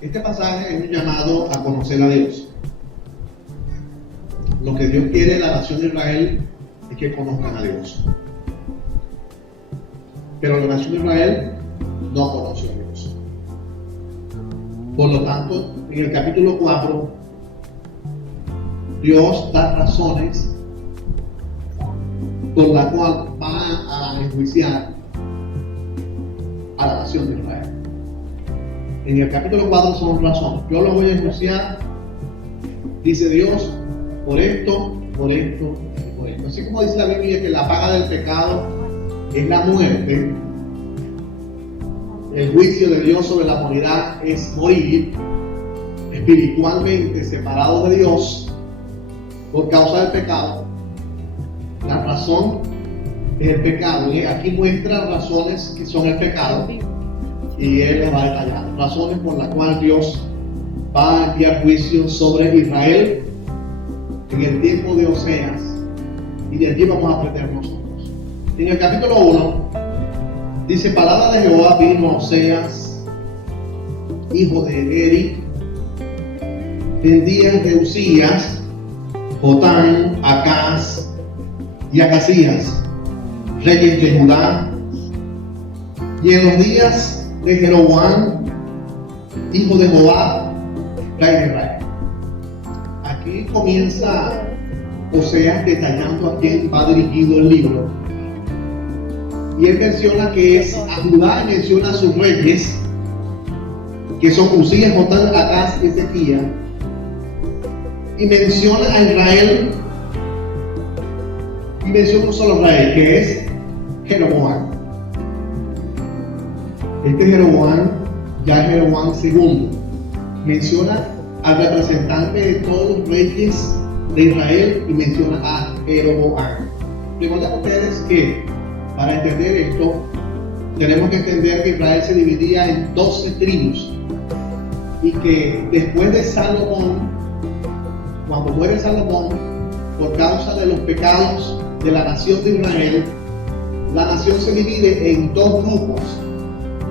Este pasaje es un llamado a conocer a Dios. Lo que Dios quiere de la nación de Israel es que conozcan a Dios. Pero la nación de Israel no conoce a Dios. Por lo tanto, en el capítulo 4, Dios da razones por las cuales va a enjuiciar a la nación de Israel. En el capítulo 4 son razones. Yo lo voy a enjuiciar, dice Dios, por esto, por esto y por esto. Así como dice la Biblia que la paga del pecado es la muerte, el juicio de Dios sobre la humanidad es morir espiritualmente separados de Dios por causa del pecado. La razón es el pecado. Y aquí muestra razones que son el pecado y él las va a detallar. Razones por las cuales Dios va a enviar juicio sobre Israel en el tiempo de Oseas, y de allí vamos a aprender nosotros. En el capítulo 1 dice: palabra de Jehová vino a Oseas, hijo de Eri, en días de Usías, Jotán, Acaz y Acazías, reyes de Judá, y en los días de Jeroboam, hijo de Joab, rey de Israel. Aquí comienza Oseas detallando a quién va dirigido el libro. Y él menciona que es a Judá, y menciona a sus reyes, que son Usías, Jotán, Acaz y Ezequías. Y menciona a Israel, y menciona un solo rey, que es Jeroboam. Este Jeroboam ya es Jeroboam II. Menciona al representante de todos los reyes de Israel y menciona a Jeroboam. Recuerden ustedes que para entender esto tenemos que entender que Israel se dividía en 12 tribus y que después de Salomón, cuando muere Salomón, por causa de los pecados de la nación de Israel, la nación se divide en dos grupos.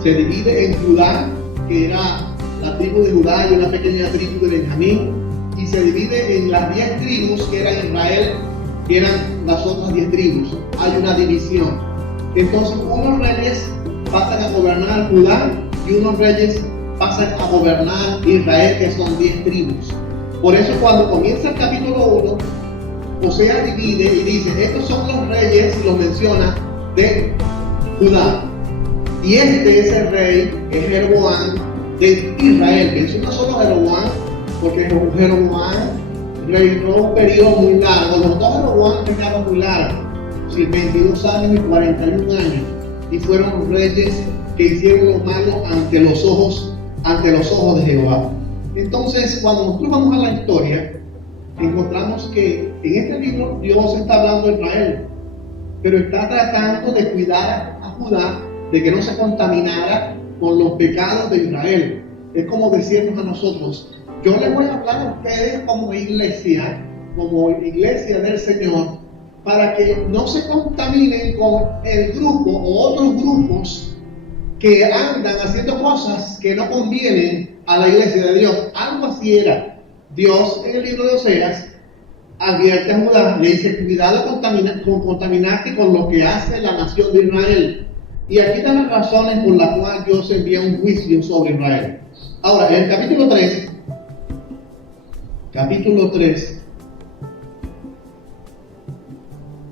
Se divide en Judá, que era la tribu de Judá, y una pequeña tribu de Benjamín, y se divide en las 10 tribus que eran Israel, que eran las otras 10 tribus. Hay una división. Entonces unos reyes pasan a gobernar Judá y unos reyes pasan a gobernar Israel, que son 10 tribus. Por eso cuando comienza el capítulo 1, Oseas divide y dice: estos son los reyes, y los menciona, de Judá. Y este es el rey, es Jeroboam de Israel. Menciona solo Jeroboam porque Jeroboam reinó un periodo muy largo. Los dos Jeroboam reinaron muy largo, 22 años y 41 años, y fueron reyes que hicieron lo malo ante los ojos de Jehová. Entonces, cuando nosotros vamos a la historia, encontramos que en este libro Dios está hablando de Israel, pero está tratando de cuidar a Judá de que no se contaminara con los pecados de Israel. Es como decirnos a nosotros: yo les voy a hablar a ustedes como iglesia del Señor, para que no se contaminen con el grupo o otros grupos que andan haciendo cosas que no convienen a la iglesia de Dios. Algo así era. Dios en el libro de Oseas advierte a Judá, le dice: cuidado con contaminarte con lo que hace la nación de Israel. Y aquí están las razones por las cuales Dios envía un juicio sobre Israel. Ahora, en el capítulo 3,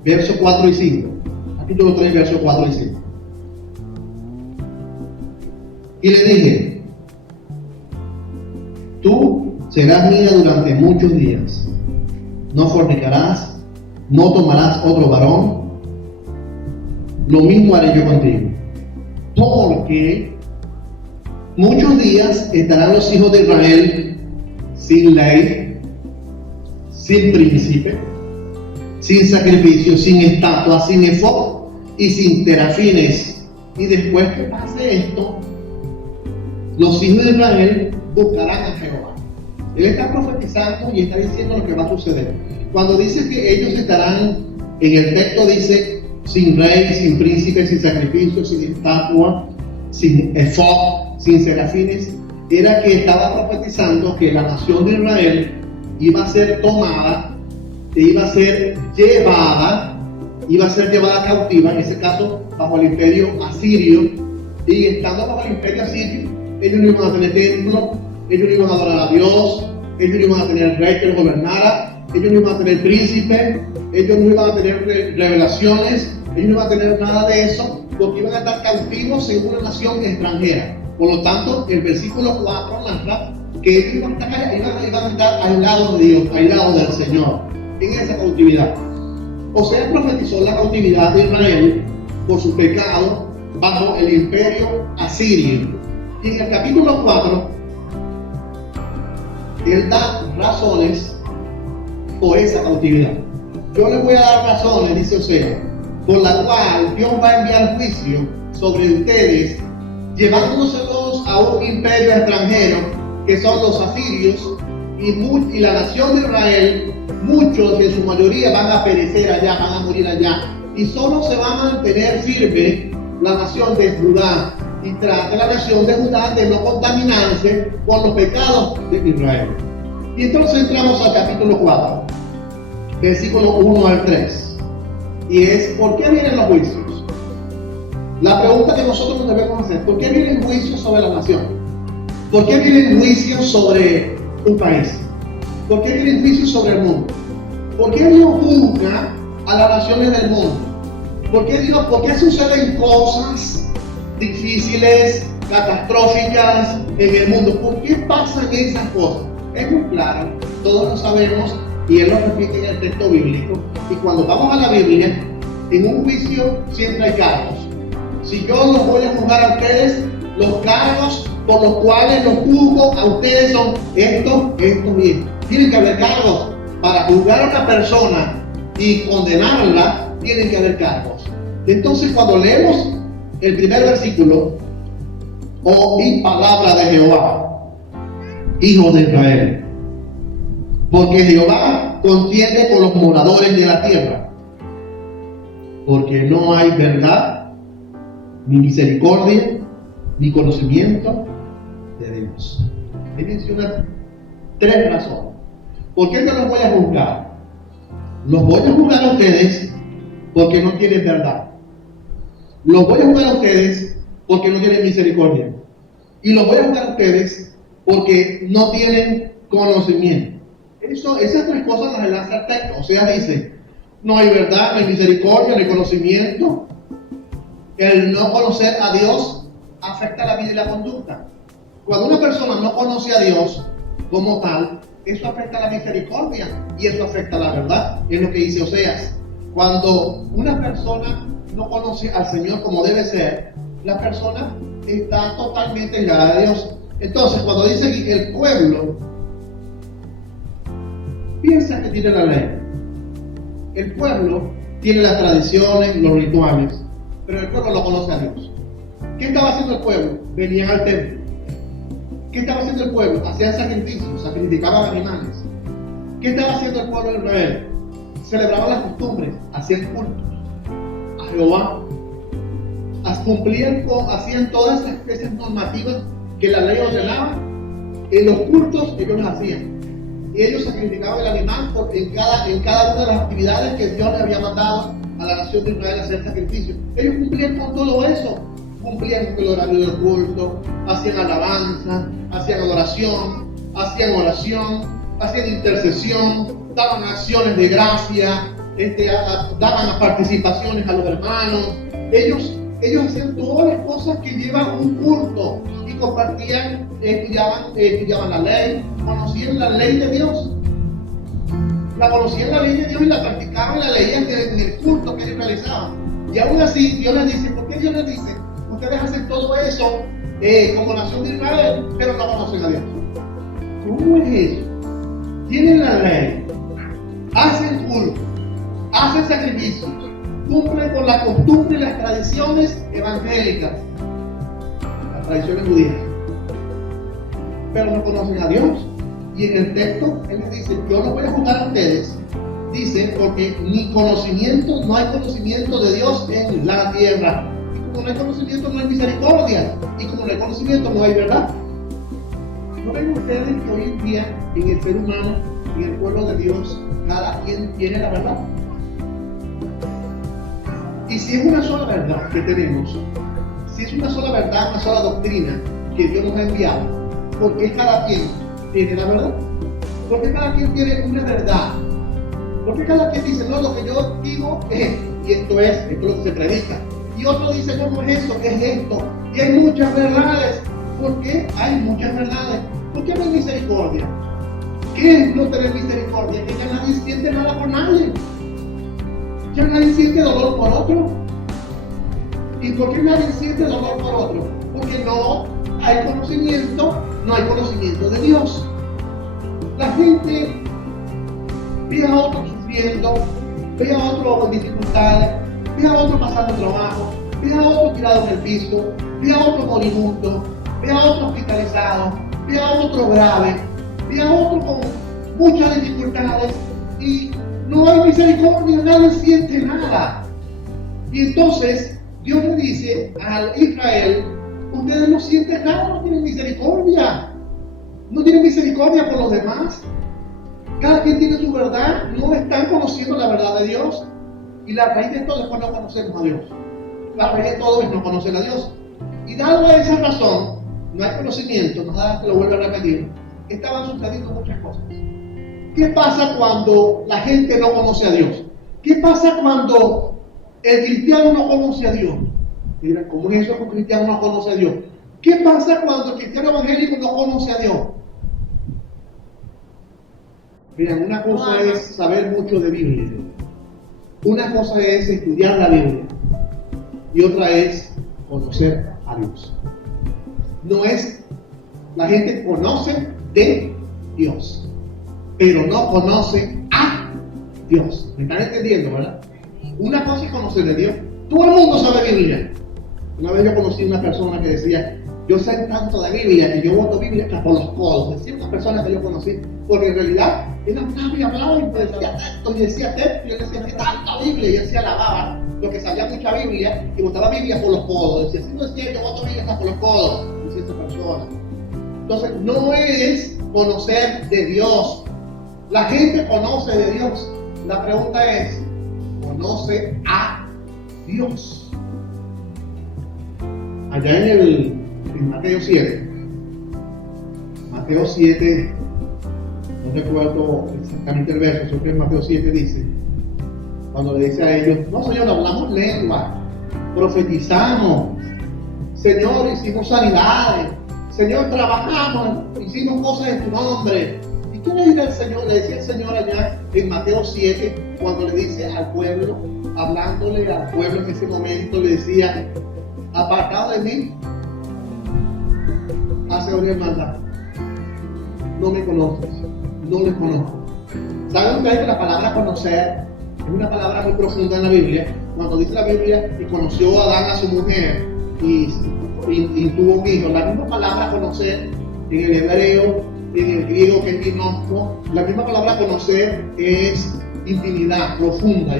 verso 4 y 5. Capítulo 3, verso 4 y 5. Y le dije: tú serás mía durante muchos días. No fornicarás, no tomarás otro varón. Lo mismo haré yo contigo. Porque muchos días estarán los hijos de Israel sin ley, sin príncipe, sin sacrificio, sin estatua, sin efod y sin terafines. Y después que pase esto, los hijos de Israel buscarán a Jehová. Él está profetizando y está diciendo lo que va a suceder. Cuando dice que ellos estarán, en el texto dice: sin rey, sin príncipe, sin sacrificio, sin estatua, sin efod, sin serafines. era que estaba profetizando que la nación de Israel iba a ser tomada, iba a ser llevada cautiva, en ese caso bajo el imperio asirio, y estando bajo el imperio asirio, ellos no iban a tener templo, ellos no iban a adorar a Dios, ellos no iban a tener rey que los gobernara, ellos no iban a tener príncipe, ellos no iban a tener revelaciones, ellos no iban a tener nada de eso, porque iban a estar cautivos en una nación extranjera. Por lo tanto, el versículo 4 narra que ellos iban a estar aislados de Dios, aislados del Señor, en esa cautividad. Oseas profetizó la cautividad de Israel por su pecado bajo el imperio asirio. Y en el capítulo 4, él da razones por esa cautividad. Yo les voy a dar razones, dice Oseas, por la cual Dios va a enviar juicio sobre ustedes, llevándoselos a un imperio extranjero, que son los asirios, y la nación de Israel, muchos en su mayoría van a perecer allá, van a morir allá, y solo se va a mantener firme la nación de Judá, y trata la nación de Judá de no contaminarse con los pecados de Israel. Y entonces entramos al capítulo 4, versículo 1 al 3, y es: ¿por qué vienen los juicios? La pregunta que nosotros nos debemos hacer: ¿por qué vienen juicios sobre la nación? ¿Por qué vienen juicios sobre un país? ¿Por qué vienen juicios sobre el mundo? ¿Por qué Dios juzga a las naciones del mundo? ¿Por qué suceden cosas difíciles, catastróficas en el mundo? ¿Por qué pasan esas cosas? Es muy claro, todos lo sabemos, y él lo repite en el texto bíblico. Y cuando vamos a la Biblia, en un juicio siempre hay cargos. Si yo los voy a juzgar a ustedes, los cargos por los cuales los juzgo a ustedes son estos y estos. Tienen que haber cargos. Para juzgar a una persona y condenarla, tienen que haber cargos. Entonces, cuando leemos el primer versículo: oí palabra de Jehová, hijo de Israel, porque Jehová contiende con los moradores de la tierra, porque no hay verdad, ni misericordia, ni conocimiento de Dios. Ahí menciona 3 razones. ¿Por qué no los voy a juzgar? Los voy a juzgar a ustedes porque no tienen verdad. Los voy a juzgar a ustedes porque no tienen misericordia. Y los voy a juzgar a ustedes porque no tienen conocimiento. Esas 3 cosas las enlaza el texto. O sea, dice: no hay verdad, no hay misericordia, no hay conocimiento. El no conocer a Dios afecta la vida y la conducta. Cuando una persona no conoce a Dios como tal, eso afecta la misericordia y eso afecta la verdad. Es lo que dice Oseas. Cuando una persona no conoce al Señor como debe ser, la persona está totalmente alejada de Dios. Entonces, cuando dice que el pueblo piensa que tiene la ley, el pueblo tiene las tradiciones, los rituales, pero el pueblo no conoce a Dios. ¿Qué estaba haciendo el pueblo? Venían al templo. ¿Qué estaba haciendo el pueblo? Hacían sacrificios, sacrificaban animales. ¿Qué estaba haciendo el pueblo de Israel? Celebraban las costumbres, hacían cultos a Jehová, hacían todas esas especies normativas que la ley ordenaba. En los cultos ellos las hacían, y ellos sacrificaban el animal en cada una de las actividades que Dios les había mandado a la nación de Israel a hacer sacrificios. Ellos cumplían con todo eso. Cumplían con el horario del culto, hacían alabanza, hacían adoración, hacían oración, hacían intercesión, daban acciones de gracia, daban participaciones a los hermanos. Ellos hacían todas las cosas que llevan un culto y compartían, estudiaban la ley, conocían la ley de Dios. Conocían la ley de Dios y la practicaban y la leían en el culto que ellos realizaban. Y aún así, Dios les dice: ¿por qué Dios les dice? Ustedes hacen todo eso como nación de Israel, pero no conocen a Dios. ¿Cómo es eso? Tienen la ley, hacen culto, hacen sacrificios, cumplen con la costumbre y las tradiciones evangélicas, las tradiciones judías, pero no conocen a Dios. Y en el texto él les dice: yo los voy a juzgar a ustedes, dice, porque no hay conocimiento de Dios en la tierra. Y como no hay conocimiento, no hay misericordia. Y como no hay conocimiento, no hay verdad. ven ustedes que hoy en día en el ser humano, en el pueblo de Dios, cada quien tiene la verdad? Y si es una sola verdad que tenemos, si es una sola verdad, una sola doctrina que Dios nos ha enviado, ¿por qué cada quien tiene la verdad? ¿Por qué cada quien tiene una verdad? ¿Por qué cada quien dice, no, lo que yo digo es, y esto es lo que se predica? Y otro dice, no, no es eso, es esto. Y hay muchas verdades. ¿Por qué hay muchas verdades? ¿Por qué no hay misericordia? ¿Qué es no tener misericordia? Que ya nadie siente nada por nadie. Ya nadie siente dolor por otro. ¿Y por qué nadie siente dolor por otro? Porque no hay conocimiento de Dios. La gente ve a otro sufriendo, ve a otro con dificultades, ve a otro pasando trabajo, ve a otro tirado en el piso, ve a otro moribundo, ve a otro hospitalizado, ve a otro grave, ve a otro con muchas dificultades y no hay misericordia, nadie siente nada. Y entonces Dios le dice a Israel, ustedes no sienten nada, no tienen misericordia. No tienen misericordia por los demás. Cada quien tiene su verdad, no están conociendo la verdad de Dios. Y la raíz de todo es que no conocemos a Dios. La raíz de todo es no conocer a Dios. Y dado esa razón, no hay conocimiento, más adelante lo vuelvo a repetir, estaban sucediendo muchas cosas. ¿Qué pasa cuando la gente no conoce a Dios? ¿Qué pasa cuando el cristiano no conoce a Dios? Mira, ¿cómo es eso que un cristiano no conoce a Dios? ¿Qué pasa cuando el cristiano evangélico no conoce a Dios? Miren, una cosa es saber mucho de Biblia. Una cosa es estudiar la Biblia. Y otra es conocer a Dios. No es, la gente conoce de Dios, pero no conoce a Dios. ¿Me están entendiendo, verdad? Una cosa es conocer de Dios. Todo el mundo sabe Biblia. Una vez yo conocí a una persona que decía, yo sé tanto de Biblia que yo voto Biblia hasta por los codos. Decía una persona que yo conocí, porque en realidad él hablaba y hablaba y decía tanto y decía tanto, y él decía, ¿qué tanta Biblia? Y él se alababa, porque sabía mucha Biblia y votaba Biblia por los codos. Decía, si no es cierto, yo voto Biblia hasta por los codos, decía esta persona. Entonces, no es conocer de Dios. La gente conoce de Dios. La pregunta es, ¿conoce a Dios? Allá en Mateo 7, no recuerdo exactamente el verso, creo que en Mateo 7 dice, cuando le dice a ellos, no Señor, hablamos lengua, profetizamos, Señor, hicimos sanidades, Señor, trabajamos, hicimos cosas en tu nombre. ¿Y qué le dice el Señor? Le decía el Señor allá en Mateo 7, cuando le dice al pueblo, hablándole al pueblo en ese momento, le decía, apartado de mí, hacedores maldad. No me conoces, no les conozco. ¿Saben ustedes que la palabra conocer es una palabra muy profunda en la Biblia? Cuando dice la Biblia, y conoció a Adán a su mujer y tuvo un hijo, la misma palabra conocer en el hebreo, en el griego que es ginosko, la misma palabra conocer es intimidad profunda.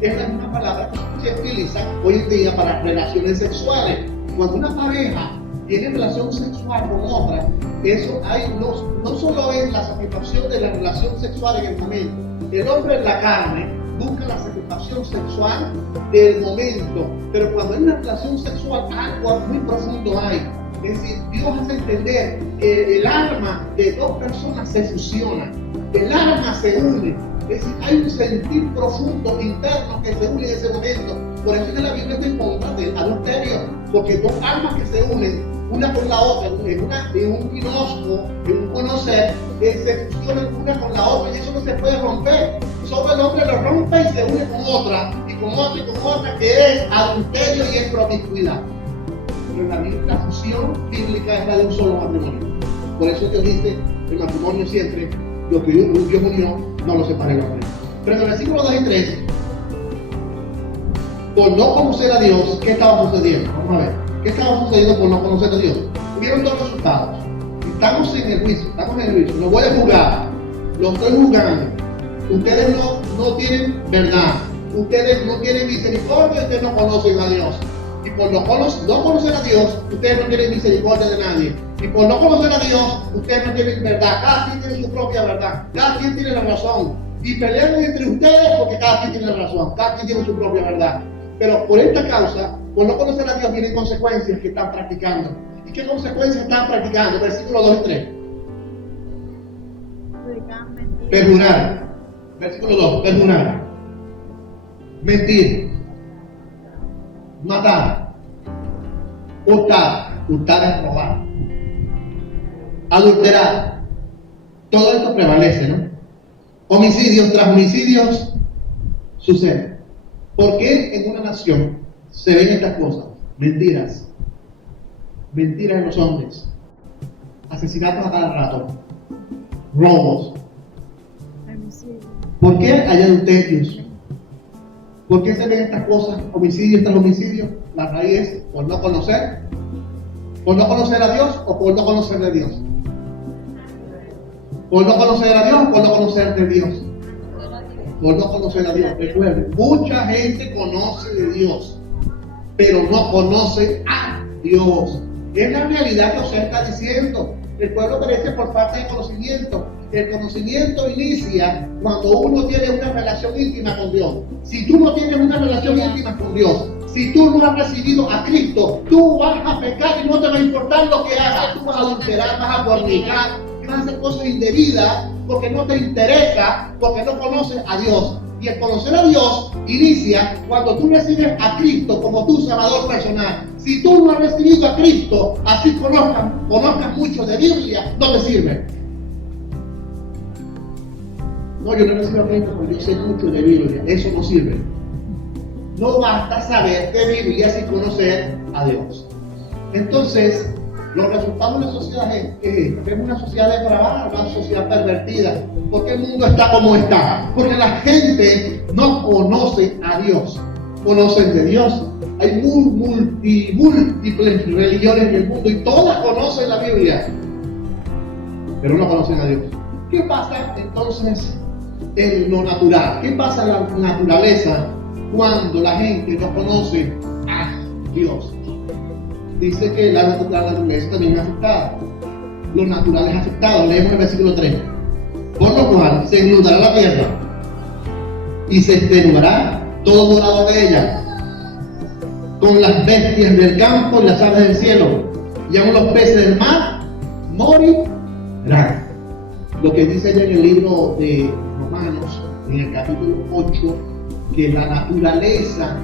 Es la misma palabra que se utiliza hoy en día para relaciones sexuales. Cuando una pareja tiene relación sexual con otra, eso hay no solo es la satisfacción de la relación sexual en el momento. El hombre en la carne busca la satisfacción sexual del momento, pero cuando hay una relación sexual, algo muy profundo hay. Es decir, Dios hace entender que el alma de dos personas se fusiona, el alma se une. Es decir, hay un sentir profundo interno que se une en ese momento. Por eso es que la Biblia está en contra del adulterio, porque dos almas que se unen una con la otra, en un ginosko, en un conocer, se fusionan una con la otra y eso no se puede romper. Solo el hombre lo rompe y se une con otra, y con otra, y con otra, que es adulterio y es promiscuidad. Pero la fusión bíblica es la de un solo matrimonio. Por eso Dios dice, el matrimonio siempre, lo que Dios unió, no lo separe el hombre. Pero en el versículo 2 y 3, por no conocer a Dios, ¿qué estaba sucediendo? Vamos a ver, ¿qué estaba sucediendo por no conocer a Dios? Hubieron dos resultados. Estamos en el juicio, lo voy a juzgar, lo estoy juzgando. Ustedes no tienen verdad, ustedes no tienen misericordia, ustedes no conocen a Dios. Y por no conocer a Dios, ustedes no tienen misericordia de nadie. Y por no conocer a Dios, ustedes no tienen verdad. Cada quien tiene su propia verdad. Cada quien tiene la razón. Y pelean entre ustedes porque cada quien tiene la razón. Cada quien tiene su propia verdad. Pero por esta causa, por no conocer a Dios, vienen consecuencias que están practicando. ¿Y qué consecuencias están practicando? Versículos 2 y 3. Perjurar. Versículo 2. Perjurar. Mentir. Matar. Hurtar. Hurtar es robar. Adulterar. Todo esto prevalece, ¿no? Homicidios tras homicidios suceden. ¿Por qué en una nación se ven estas cosas? Mentiras. Mentiras en los hombres. Asesinatos a cada rato. Robos. ¿Por qué hay adulterios? ¿Por qué se ven estas cosas? Homicidios tras homicidios. La raíz es por no conocer. ¿Por no conocer a Dios o por no conocer de Dios? ¿Por no conocer a Dios o por no conocer de Dios? Por no conocer a Dios. Recuerden, mucha gente conoce de Dios, pero no conoce a Dios. Es la realidad que José está diciendo. El pueblo perece por falta de conocimiento. El conocimiento inicia cuando uno tiene una relación íntima con Dios. Si tú no tienes una relación íntima con Dios, si tú no has recibido a Cristo, tú vas a pecar y no te va a importar lo que hagas. Tú vas a adulterar, vas a fornicar, vas a hacer cosas indebidas porque no te interesa, porque no conoces a Dios. Y el conocer a Dios inicia cuando tú recibes a Cristo como tu Salvador personal. Si tú no has recibido a Cristo, así conozcas mucho de Biblia, no te sirve. No, yo no recibo a Cristo porque yo sé mucho de Biblia. Eso no sirve. No basta saber de Biblia sin conocer a Dios. Entonces, los resultados de la sociedad es una sociedad depravada, una sociedad pervertida. ¿Por qué el mundo está como está? Porque la gente no conoce a Dios. Conocen de Dios. Hay múltiples religiones en el mundo y todas conocen la Biblia, pero no conocen a Dios. ¿Qué pasa entonces en lo natural? ¿Qué pasa en la naturaleza cuando la gente no conoce a Dios? Dice que la naturaleza también es afectada. Lo natural es afectado. Leemos el versículo 3. Por lo cual se inundará la tierra y se extenuará todo morador de ella, con las bestias del campo y las aves del cielo, y aun los peces del mar morirán. Lo que dice allá en el libro de Romanos, en el capítulo 8, que la naturaleza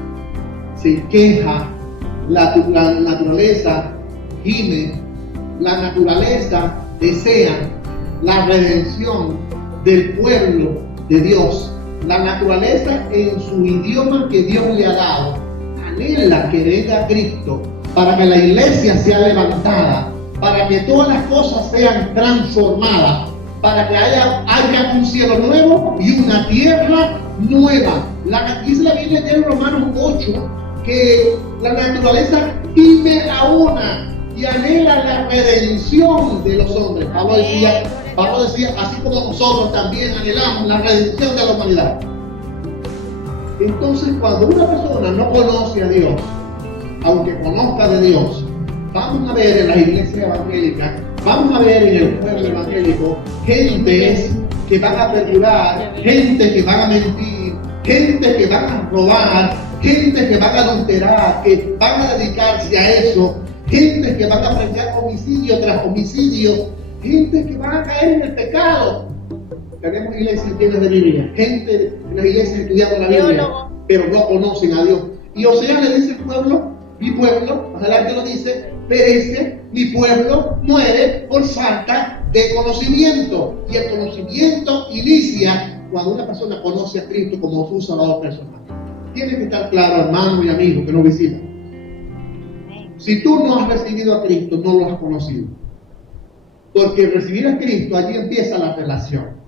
se queja, la naturaleza gime, la naturaleza desea la redención del pueblo de Dios. La naturaleza en su idioma que Dios le ha dado anhela que venga Cristo para que la iglesia sea levantada, para que todas las cosas sean transformadas, para que haya un cielo nuevo y una tierra nueva. Dice la Biblia en Romanos 8 que la naturaleza gime a una y anhela la redención de los hombres. Pablo decía, así como nosotros también anhelamos la redención de la humanidad. Entonces, cuando una persona no conoce a Dios, aunque conozca de Dios, vamos a ver en las iglesias evangélicas, vamos a ver en el pueblo evangélico, gentes que van a perjurar, gente que van a mentir, gente que van a robar, gente que van a adulterar, que van a dedicarse a eso, gente que van a practicar homicidio tras homicidio, gente que van a caer en el pecado. Tenemos iglesias llenas de Biblia, gente en las iglesias estudiando la Biblia, pero no conocen a Dios. Y Oseas le dice al pueblo, mi pueblo, más adelante lo dice, perece, mi pueblo muere por falta de conocimiento. Y el conocimiento inicia cuando una persona conoce a Cristo como su Salvador personal. Tiene que estar claro, hermano y amigo que nos visitan. Si tú no has recibido a Cristo, no lo has conocido. Porque recibir a Cristo, allí empieza la relación.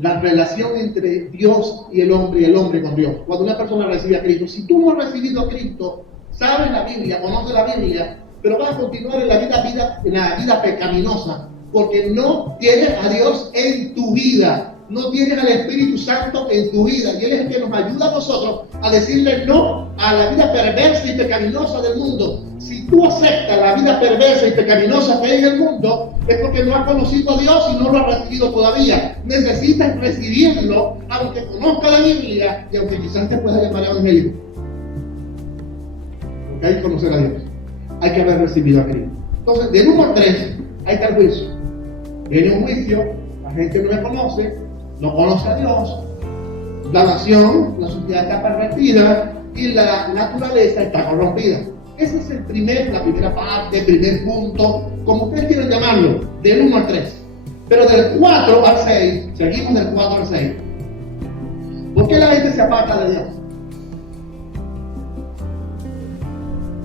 La relación entre Dios y el hombre con Dios. Cuando una persona recibe a Cristo, si tú no has recibido a Cristo, sabes la Biblia, conoces la Biblia, pero vas a continuar en la vida pecaminosa, porque no tienes a Dios en tu vida. no tienes al Espíritu Santo en tu vida, y Él es el que nos ayuda a nosotros a decirle no a la vida perversa y pecaminosa del mundo. Si tú aceptas la vida perversa y pecaminosa que hay en el mundo, es porque no has conocido a Dios y no lo has recibido todavía. Necesitas recibirlo, aunque conozca la Biblia y aunque quizás te pueda llamar evangélico. Porque hay que conocer a Dios, hay que haber recibido a Cristo. Entonces, del 1 al 3, ahí está el juicio. Viene un juicio, la gente no me conoce, no conoce a Dios, la nación, la sociedad está pervertida y la naturaleza está corrompida. Esa es la primera parte, el primer punto, como ustedes quieran llamarlo, del 1 al 3. Pero del 4 al 6, seguimos del 4 al 6. ¿Por qué la gente se aparta de Dios?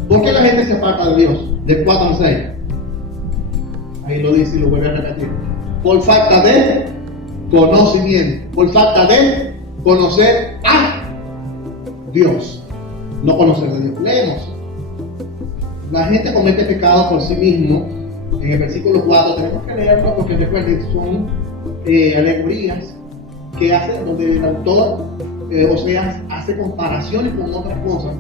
¿Por qué la gente se aparta de Dios? Del 4 al 6. Ahí lo dice y lo vuelve a repetir. Por falta de conocimiento, por falta de conocer a Dios, no conocer a Dios. Leemos. La gente comete pecado por sí mismo. En el versículo 4 tenemos que leerlo porque recuerden, son alegorías que hace, donde el autor, hace comparaciones con otras cosas.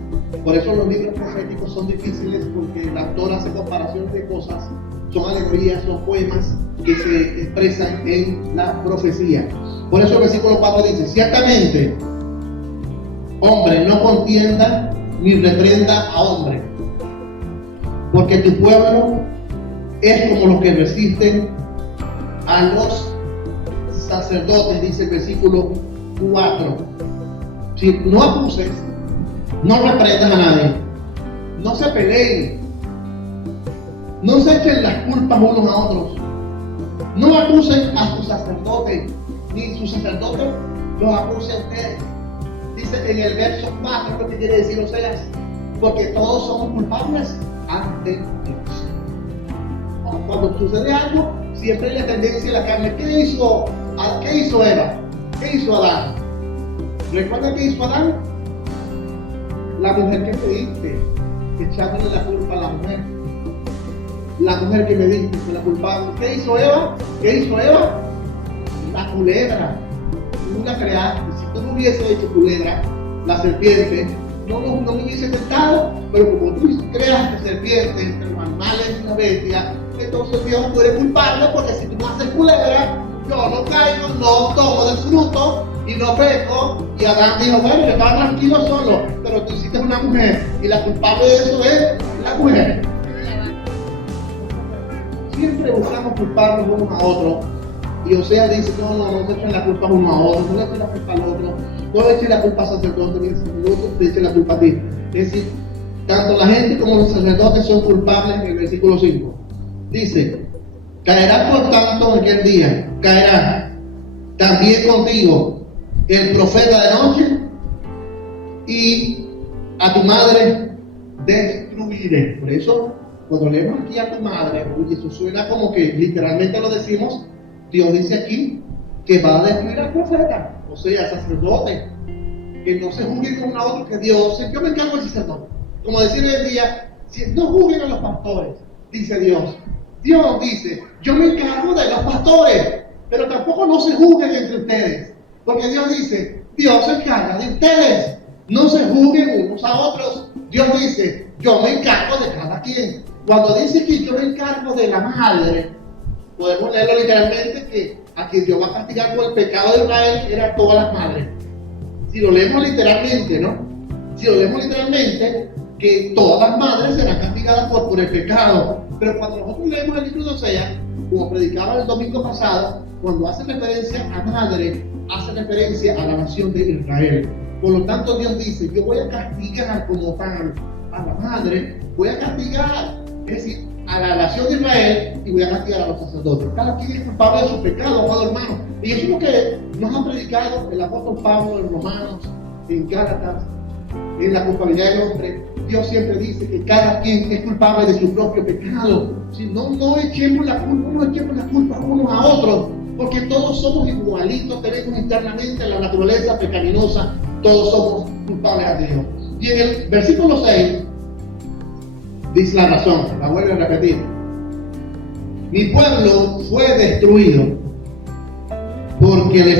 Por eso los libros proféticos son difíciles, porque el autor hace comparaciones de cosas, son alegorías, son poemas que se expresan en la profecía. Por eso el versículo 4 dice: ciertamente, hombre no contienda ni reprenda a hombre, porque tu pueblo es como los que resisten a los sacerdotes, dice el versículo 4. Si no acuses, no reprendas a nadie, no se peleen, no se echen las culpas unos a otros, no acusen a sus sacerdotes, ni sus sacerdotes los acusen a ustedes. Dice en el verso 4 lo que quiere decir Oseas: porque todos somos culpables ante Dios. Cuando sucede algo, siempre hay la tendencia de la carne. ¿Qué hizo Eva? ¿Qué hizo Adán? ¿Recuerda qué hizo Adán? La mujer que me diste, echándole la culpa a la mujer. La mujer que me diste, fue la culpable. ¿Qué hizo Eva? ¿Qué hizo Eva? La culebra. Tú la creaste. Si tú no hubieses hecho culebra, la serpiente, no me hubiese tentado, pero como tú creaste serpiente entre los animales y la bestia, entonces Dios, tú eres culpable, porque si tú no haces culebra, yo no caigo, no tomo del fruto y no peco. Y Adán dijo: bueno, yo estaba tranquilo solo, pero tú hiciste una mujer y la culpable de eso es la mujer. Siempre buscamos culparnos unos a otros. Y Oseas dice: no se echen la culpa uno a otro, no le echen la culpa al otro, no le echen la culpa al sacerdote, ni el otro te eche la culpa a ti. Es decir, tanto la gente como los sacerdotes son culpables. En el versículo 5 dice: caerá por tanto en aquel día, caerá también contigo el profeta de noche, y a tu madre destruiré. Por eso, cuando leemos aquí a tu madre, eso suena como que literalmente lo decimos. Dios dice aquí que va a destruir al profeta, o sea, al sacerdote, que no se juzguen con a otro, que Dios, yo me encargo del sacerdote. Como decir hoy en día, si no juzguen a los pastores, dice Dios. Dios dice: yo me encargo de los pastores, pero tampoco no se juzguen entre ustedes, porque Dios dice: Dios se encarga de ustedes, no se juzguen unos a otros. Dios dice: yo me encargo de cada quien. Cuando dice que yo me encargo de la madre, podemos leerlo literalmente, que a quien Dios va a castigar por el pecado de Israel era todas las madres. Si lo leemos literalmente, ¿no? Si lo leemos literalmente, que todas las madres serán castigadas por el pecado. Pero cuando nosotros leemos el libro de Oseas, como predicaba el domingo pasado, cuando hace referencia a madre, hace referencia a la nación de Israel. Por lo tanto, Dios dice: yo voy a castigar como tal a la madre, voy a castigar, es decir, a la nación de Israel, y voy a castigar a los sacerdotes. Cada quien es culpable de su pecado, amado hermano. Y eso es lo que nos ha predicado el apóstol Pablo en Romanos, en Gálatas, en la culpabilidad del hombre. Dios siempre dice que cada quien es culpable de su propio pecado. Si no echemos la culpa unos a otros, porque todos somos igualitos, tenemos internamente la naturaleza pecaminosa, todos somos culpables a Dios. Y en el versículo 6 dice la razón, la vuelvo a repetir: mi pueblo fue destruido Porque le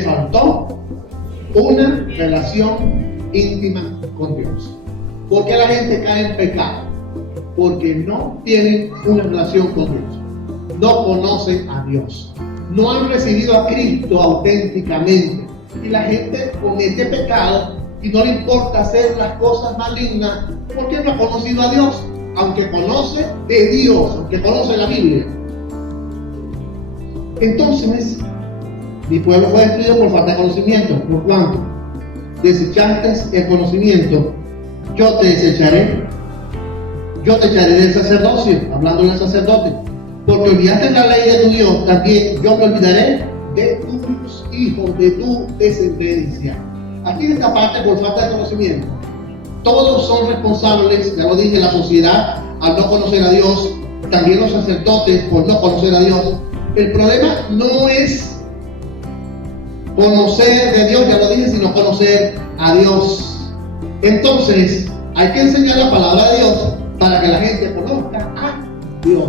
faltó una relación íntima con Dios. ¿Por qué la gente cae en pecado? Porque no tienen una relación con Dios. No conocen a Dios. No han recibido a Cristo auténticamente. Y la gente comete pecado y no le importa hacer las cosas malignas porque no ha conocido a Dios. Aunque conoce de Dios, aunque conoce la Biblia. Entonces, mi pueblo fue destruido por falta de conocimiento. ¿Por cuánto? Desechaste el conocimiento, yo te desecharé. Yo te echaré del sacerdocio, hablando del sacerdote. Porque olvidaste la ley de tu Dios, también yo me olvidaré de tus hijos, de tu descendencia. Aquí en esta parte, por falta de conocimiento, todos son responsables, ya lo dije, la sociedad al no conocer a Dios, también los sacerdotes por no conocer a Dios. El problema no es conocer de Dios, ya lo dije, sino conocer a Dios. Entonces, hay que enseñar la palabra de Dios para que la gente conozca a Dios.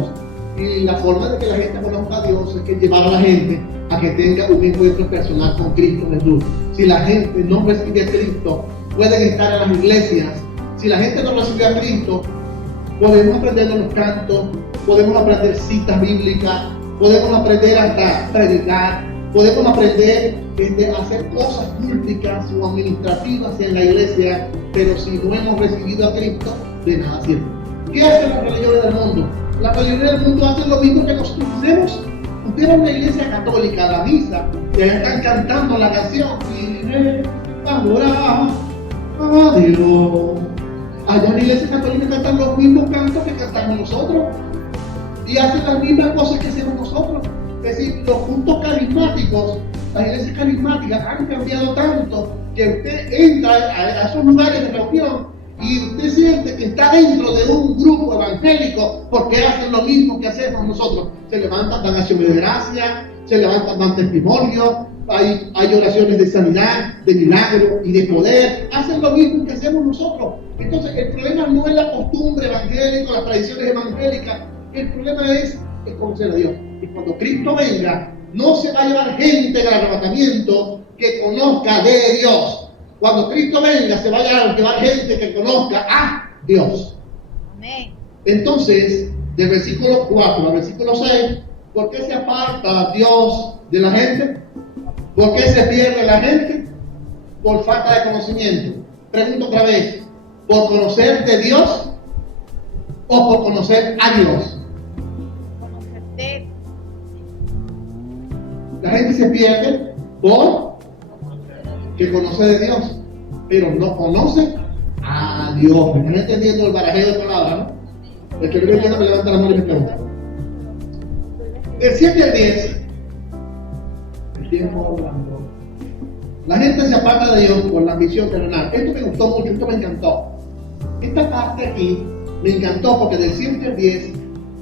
Y la forma de que la gente conozca a Dios es que llevar a la gente a que tenga un encuentro personal con Cristo Jesús. Si la gente no recibe a Cristo, pueden estar en las iglesias. Si la gente no recibe a Cristo, podemos aprender los cantos, podemos aprender citas bíblicas, podemos aprender hasta predicar, podemos aprender a hacer cosas públicas o administrativas en la iglesia, pero si no hemos recibido a Cristo, de nada sirve. ¿Qué hacen las religiones del mundo? Las religiones del mundo hacen lo mismo que nosotros hacemos. Usted va a una iglesia católica, a la misa, y allá están cantando la canción y adorar a Dios. Allá en la iglesia católica cantan los mismos cantos que cantamos nosotros y hacen las mismas cosas que hacemos nosotros. Es decir, los cultos carismáticos, las iglesias carismáticas han cambiado tanto que usted entra a esos lugares de reunión y usted siente que está dentro de un grupo evangélico porque hacen lo mismo que hacemos nosotros. Se levantan, dan acciones de gracia, se levantan, dan testimonio, hay oraciones de sanidad, de milagro y de poder. Hacen lo mismo que hacemos nosotros. Entonces, el problema no es la costumbre evangélica, las tradiciones evangélicas. El problema es conocer a Dios. Y cuando Cristo venga, no se va a llevar gente del arrebatamiento que conozca de Dios. Cuando Cristo venga, se va a llevar gente que conozca a Dios. Amén. Entonces, del versículo 4 al versículo 6, ¿por qué se aparta Dios de la gente? ¿Por qué se pierde la gente? Por falta de conocimiento. Pregunto otra vez, ¿por conocer de Dios o por conocer a Dios? Conocerte. La gente se pierde por que conoce de Dios, pero no conoce a Dios. ¿Me están entendiendo el barajeo de palabras, no? El que no entienda me levanta la mano y me pregunta. Del 7 al 10, el tiempo hablando. La gente se aparta de Dios por la ambición terrenal. Esto me gustó mucho, esto me encantó. Esta parte aquí me encantó porque del 7 al 10,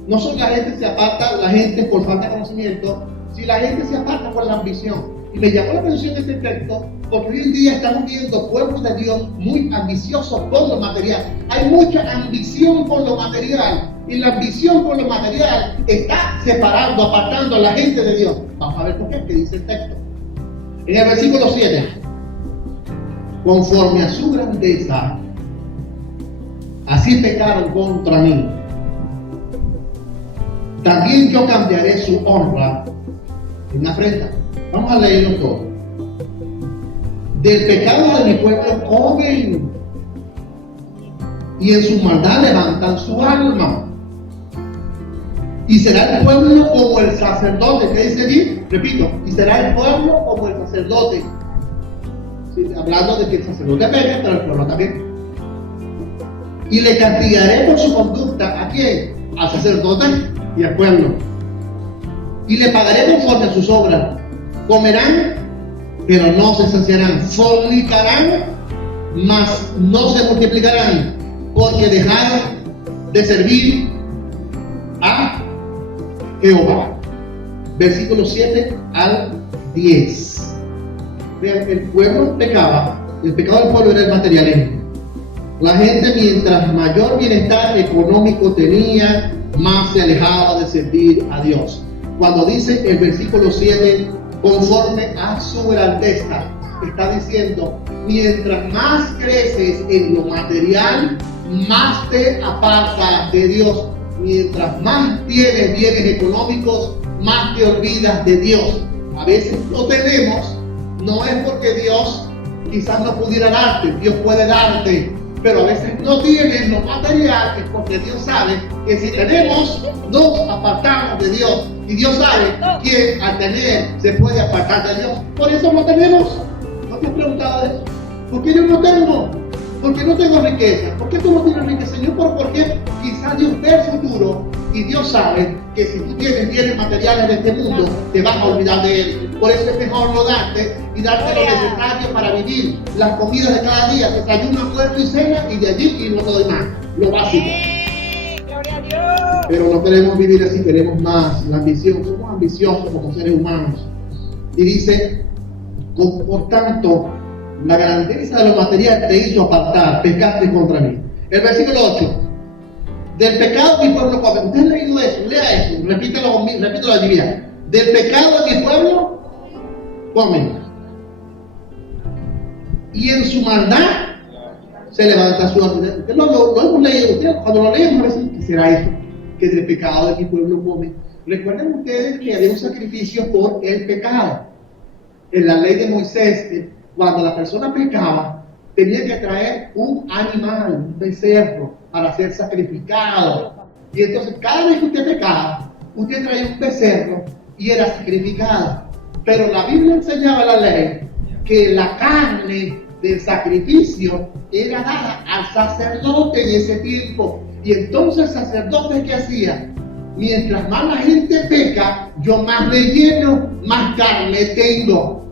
no solo la gente se aparta, la gente por falta de conocimiento, si la gente se aparta por la ambición. Y me llamó la atención este texto porque hoy en día estamos viendo pueblos de Dios muy ambiciosos por lo material. Hay mucha ambición por lo material y la ambición por lo material está separando, apartando a la gente de Dios. Vamos a ver por qué dice el texto. En el versículo 7, conforme a su grandeza, así pecaron contra mí. También yo cambiaré su honra en afrenta. Vamos a leerlo todo. Del pecado de mi pueblo comen y en su maldad levantan su alma. Y será el pueblo como el sacerdote. ¿Qué dice allí? Repito, y será el pueblo como el sacerdote. Sí, hablando de que el sacerdote peca, pero el pueblo también. Y le castigaré por su conducta. ¿A quién? Al sacerdote y al pueblo. Y le pagaré conforme a sus obras. Comerán, pero no se saciarán. Fornicarán, mas no se multiplicarán, porque dejaron de servir a Jehová. Versículos 7 al 10. Vean, el pueblo pecaba. El pecado del pueblo era el materialismo. La gente, mientras mayor bienestar económico tenía, más se alejaba de servir a Dios. Cuando dice el versículo 7, conforme a su grandeza, está diciendo, mientras más creces en lo material, más te apartas de Dios. Mientras más tienes bienes económicos, más te olvidas de Dios. A veces lo tenemos, no es porque Dios quizás no pudiera darte, Dios puede darte, pero a veces no tienes lo material, es porque Dios sabe que si tenemos, nos apartamos de Dios. Y Dios sabe que al tener se puede apartar de Dios. Por eso no tenemos. ¿No te has preguntado eso? ¿Por qué yo no tengo? ¿Por qué no tengo riqueza? ¿Por qué tú no tienes riqueza, Señor? Porque quizás Dios ve el futuro y Dios sabe que si tú tienes bienes materiales de este mundo, te vas a olvidar de Él. Por eso es mejor no darte y darte lo necesario para vivir las comidas de cada día, desayuno, almuerzo y cena, y de allí y no te doy más, lo básico. ¡Gloria a Dios! Pero no queremos vivir así, queremos más. La ambición, somos ambiciosos como seres humanos. Y dice, por tanto, la grandeza de lo material te hizo apartar, pecaste contra mí. El versículo 8. Del pecado mi pueblo come. ¿Usted ha leído eso? Lea eso. Repítelo allí bien. Del pecado de mi pueblo comen. Y en su maldad se levanta su autoridad. Usted lo hemos leído. Usted, cuando lo leemos, a veces, ¿qué será eso? Que del pecado de mi pueblo comen. Recuerden ustedes que había un sacrificio por el pecado. En la ley de Moisés, cuando la persona pecaba, tenía que traer un animal, un becerro, para ser sacrificado. Y entonces, cada vez que usted pecaba, usted traía un becerro y era sacrificado. Pero la Biblia enseñaba la ley que la carne del sacrificio era dada al sacerdote en ese tiempo. Y entonces el sacerdote, ¿qué hacía? Mientras más la gente peca, yo más me lleno, más carne tengo.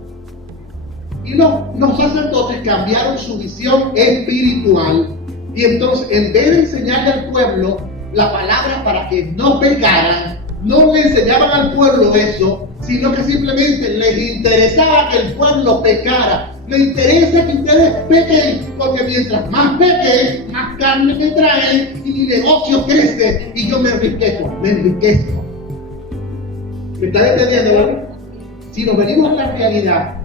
Y los sacerdotes cambiaron su visión espiritual. Y entonces, en vez de enseñarle al pueblo la palabra para que no pecaran, no le enseñaban al pueblo eso, sino que simplemente les interesaba que el pueblo pecara. Me interesa que ustedes pequen, porque mientras más pequen, más carne me traen y mi negocio crece y yo me enriquezco. ¿Me están entendiendo, verdad? Si nos venimos a la realidad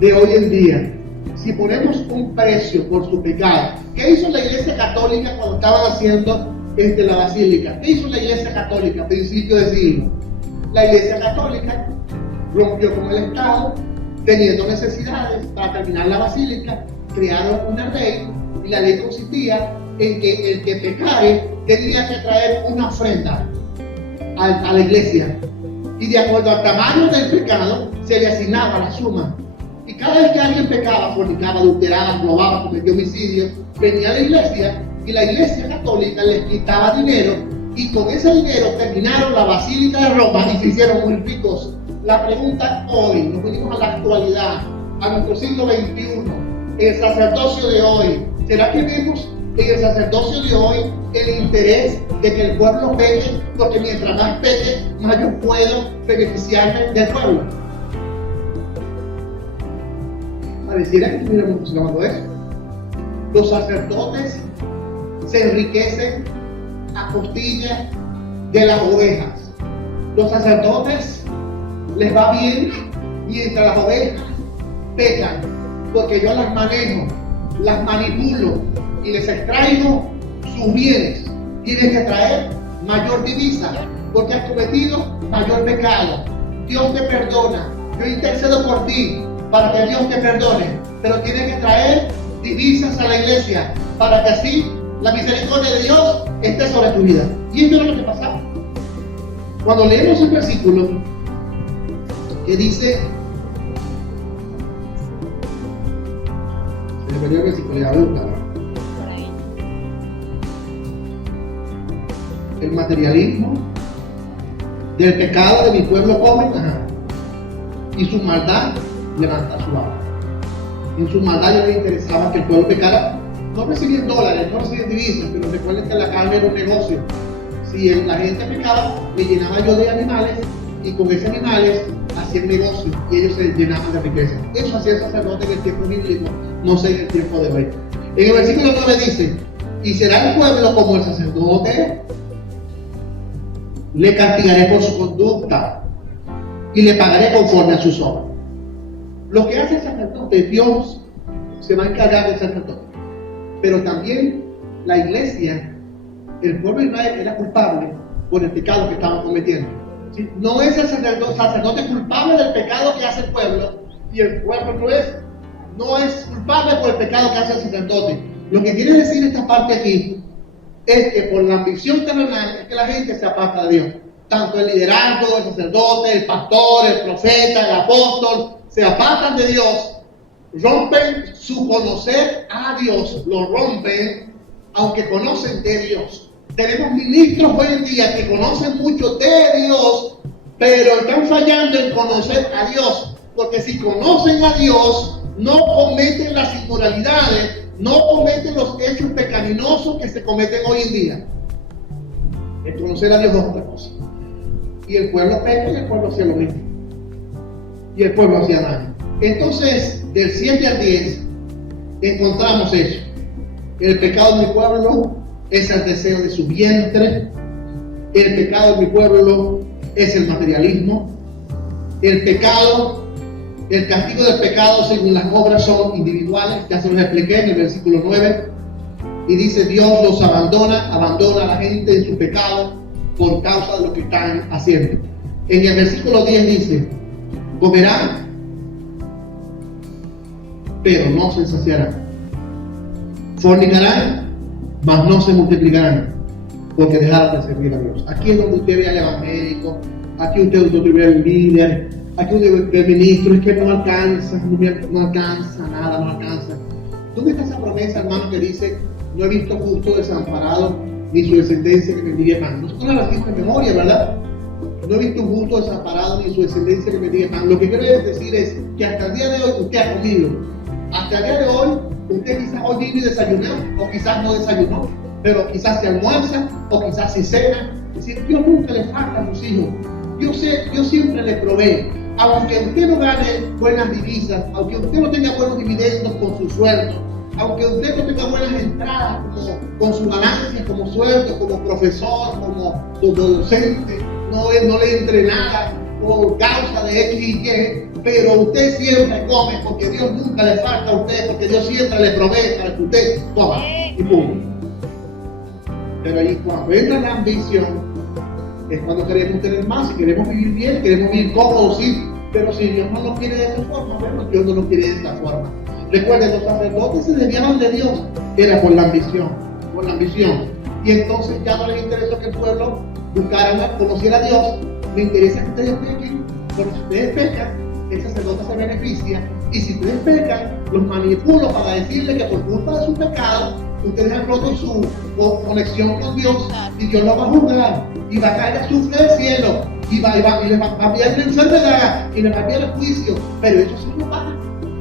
de hoy en día, si ponemos un precio por su pecado, ¿qué hizo la Iglesia Católica cuando estaban haciendo la basílica? ¿Qué hizo la Iglesia Católica a principios de siglo? La Iglesia Católica rompió con el Estado, teniendo necesidades para terminar la basílica, crearon una ley, y la ley consistía en que el que pecare tenía que traer una ofrenda a la iglesia, y de acuerdo al tamaño del pecado se le asignaba la suma. Y cada vez que alguien pecaba, fornicaba, adulteraba, robaba, cometió homicidio, venía a la iglesia y la Iglesia Católica les quitaba dinero, y con ese dinero terminaron la Basílica de Roma y se hicieron muy ricos. La pregunta hoy, nos venimos a la actualidad, a nuestro siglo XXI, el sacerdocio de hoy, ¿será que vemos en el sacerdocio de hoy el interés de que el pueblo peque? Porque mientras más peque, más yo puedo beneficiarme del pueblo. Pareciera que estuviéramos observando eso. Los sacerdotes se enriquecen a costilla de las ovejas. Los sacerdotes les va bien mientras las ovejas pecan, porque yo las manejo, las manipulo y les extraigo sus bienes. Tienes que traer mayor divisa porque has cometido mayor pecado. Dios te perdona. Yo intercedo por ti para que Dios te perdone, pero tienes que traer divisas a la iglesia para que así la misericordia de Dios esté sobre tu vida. Y esto es lo que pasaba. Cuando leemos el versículo que dice, se me perdió el versículo, ya voy a buscar. El materialismo del pecado de mi pueblo comen, y su maldad levanta su agua. En su maldad yo les interesaba que el pueblo pecara. No recibían dólares, no recibían divisas, pero recuerden que la carne era un negocio. Si la gente pecaba, me llenaba yo de animales, y con esos animales hacían negocio y ellos se llenaban de riqueza. Eso hacía el sacerdote en el tiempo bíblico, no sé en el tiempo de hoy. En el versículo 9 dice, y será el pueblo como el sacerdote, le castigaré por su conducta y le pagaré conforme a sus obras. Lo que hace el sacerdote, Dios se va a encargar del sacerdote, pero también la iglesia, el pueblo de Israel era culpable por el pecado que estaban cometiendo. ¿Sí? No es el sacerdote culpable del pecado que hace el pueblo, y el pueblo no es culpable por el pecado que hace el sacerdote. Lo que quiere decir esta parte aquí es que por la ambición terrenal es que la gente se aparta de Dios. Tanto el liderazgo, el sacerdote, el pastor, el profeta, el apóstol, se apartan de Dios, rompen su conocer a Dios, lo rompen aunque conocen de Dios. Tenemos ministros hoy en día que conocen mucho de Dios, pero están fallando en conocer a Dios, porque si conocen a Dios, no cometen las inmoralidades, no cometen los hechos pecaminosos que se cometen hoy en día. El conocer a Dios es otra cosa. Y el pueblo peca y el pueblo hacía lo mismo. Y el pueblo hacía daño. Entonces, del 7 al 10, encontramos eso. El pecado de mi pueblo es el deseo de su vientre. El pecado de mi pueblo es el materialismo. El pecado, el castigo del pecado según las obras son individuales. Ya se los expliqué en el versículo 9. Y dice, Dios los abandona a la gente en su pecado por causa de lo que están haciendo. En el versículo 10 dice, comerán, pero no se saciarán. Fornicarán, mas no se multiplicarán, porque dejaron de servir a Dios. Aquí es donde usted ve al evangélico, aquí usted ve al líder, aquí usted ve al ministro, es que no alcanza nada, no alcanza. ¿Dónde está esa promesa, hermano, que dice, no he visto justo desamparado, ni su descendencia que mendigue pan? Nosotros la decimos en memoria, ¿verdad? No he visto un justo desamparado, ni su descendencia que mendigue pan. Lo que quiero decir es que hasta el día de hoy usted ha comido. Hasta el día de hoy, usted quizás hoy vino y desayunó, o quizás no desayunó, pero quizás se almuerza, o quizás se cena. Es decir, Dios nunca le falta a sus hijos. Dios siempre le provee. Aunque usted no gane buenas divisas, aunque usted no tenga buenos dividendos con su sueldo, aunque usted no tenga buenas entradas con su ganancia, como sueldo, como profesor, como docente, no le entre nada por causa de X y Y, pero usted siempre come porque Dios nunca le falta a usted, porque Dios siempre le provee para que usted coma y pum. Pero ahí cuando entra la ambición, es cuando queremos tener más, y queremos vivir bien, queremos vivir cómodos, sí, pero si Dios no lo quiere de esa forma, bueno, Dios no lo quiere de esta forma. Recuerden, los sacerdotes se desviaban de Dios, era por la ambición, y entonces ya no les interesó que el pueblo conociera a Dios. Me interesa que ustedes pequen, porque si ustedes pecan, el sacerdote se beneficia, y si ustedes pecan, los manipulo para decirle que por culpa de su pecado, ustedes han roto su conexión con Dios, y Dios lo va a juzgar, y va a caer azufre del cielo, y les va a enviar una enfermedad, y les va a enviar el juicio, pero eso sí no pasa.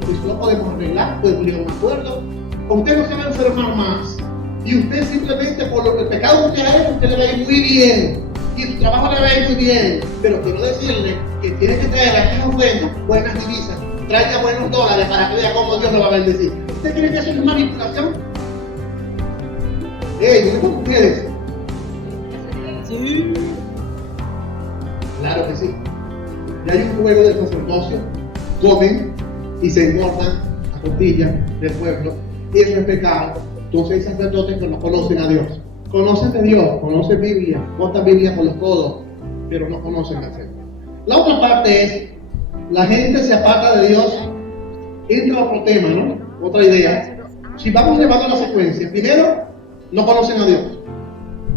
Eso lo podemos arreglar, podemos llegar a un acuerdo. Usted no se va a enfermar más, y usted simplemente por el pecado que usted ha hecho, usted le va a ir muy bien, y su trabajo le va a ir muy bien, pero quiero decirle que tiene que traer a estas buenas divisas, traiga buenos dólares para que vea cómo Dios lo va a bendecir. ¿Usted cree que eso es manipulación? ¿Yo con ustedes? Sí. Claro que sí. Ya hay un juego del sacerdocio, comen y se engordan a costillas del pueblo, y eso es pecado. Entonces hay sacerdotes que no conocen a Dios. Conocen de Dios, conocen Biblia, botan Biblia por los codos, pero no conocen al Señor. La otra parte es, la gente se aparta de Dios. Entra otro tema, ¿no? Otra idea. Si vamos llevando la secuencia, primero, no conocen a Dios.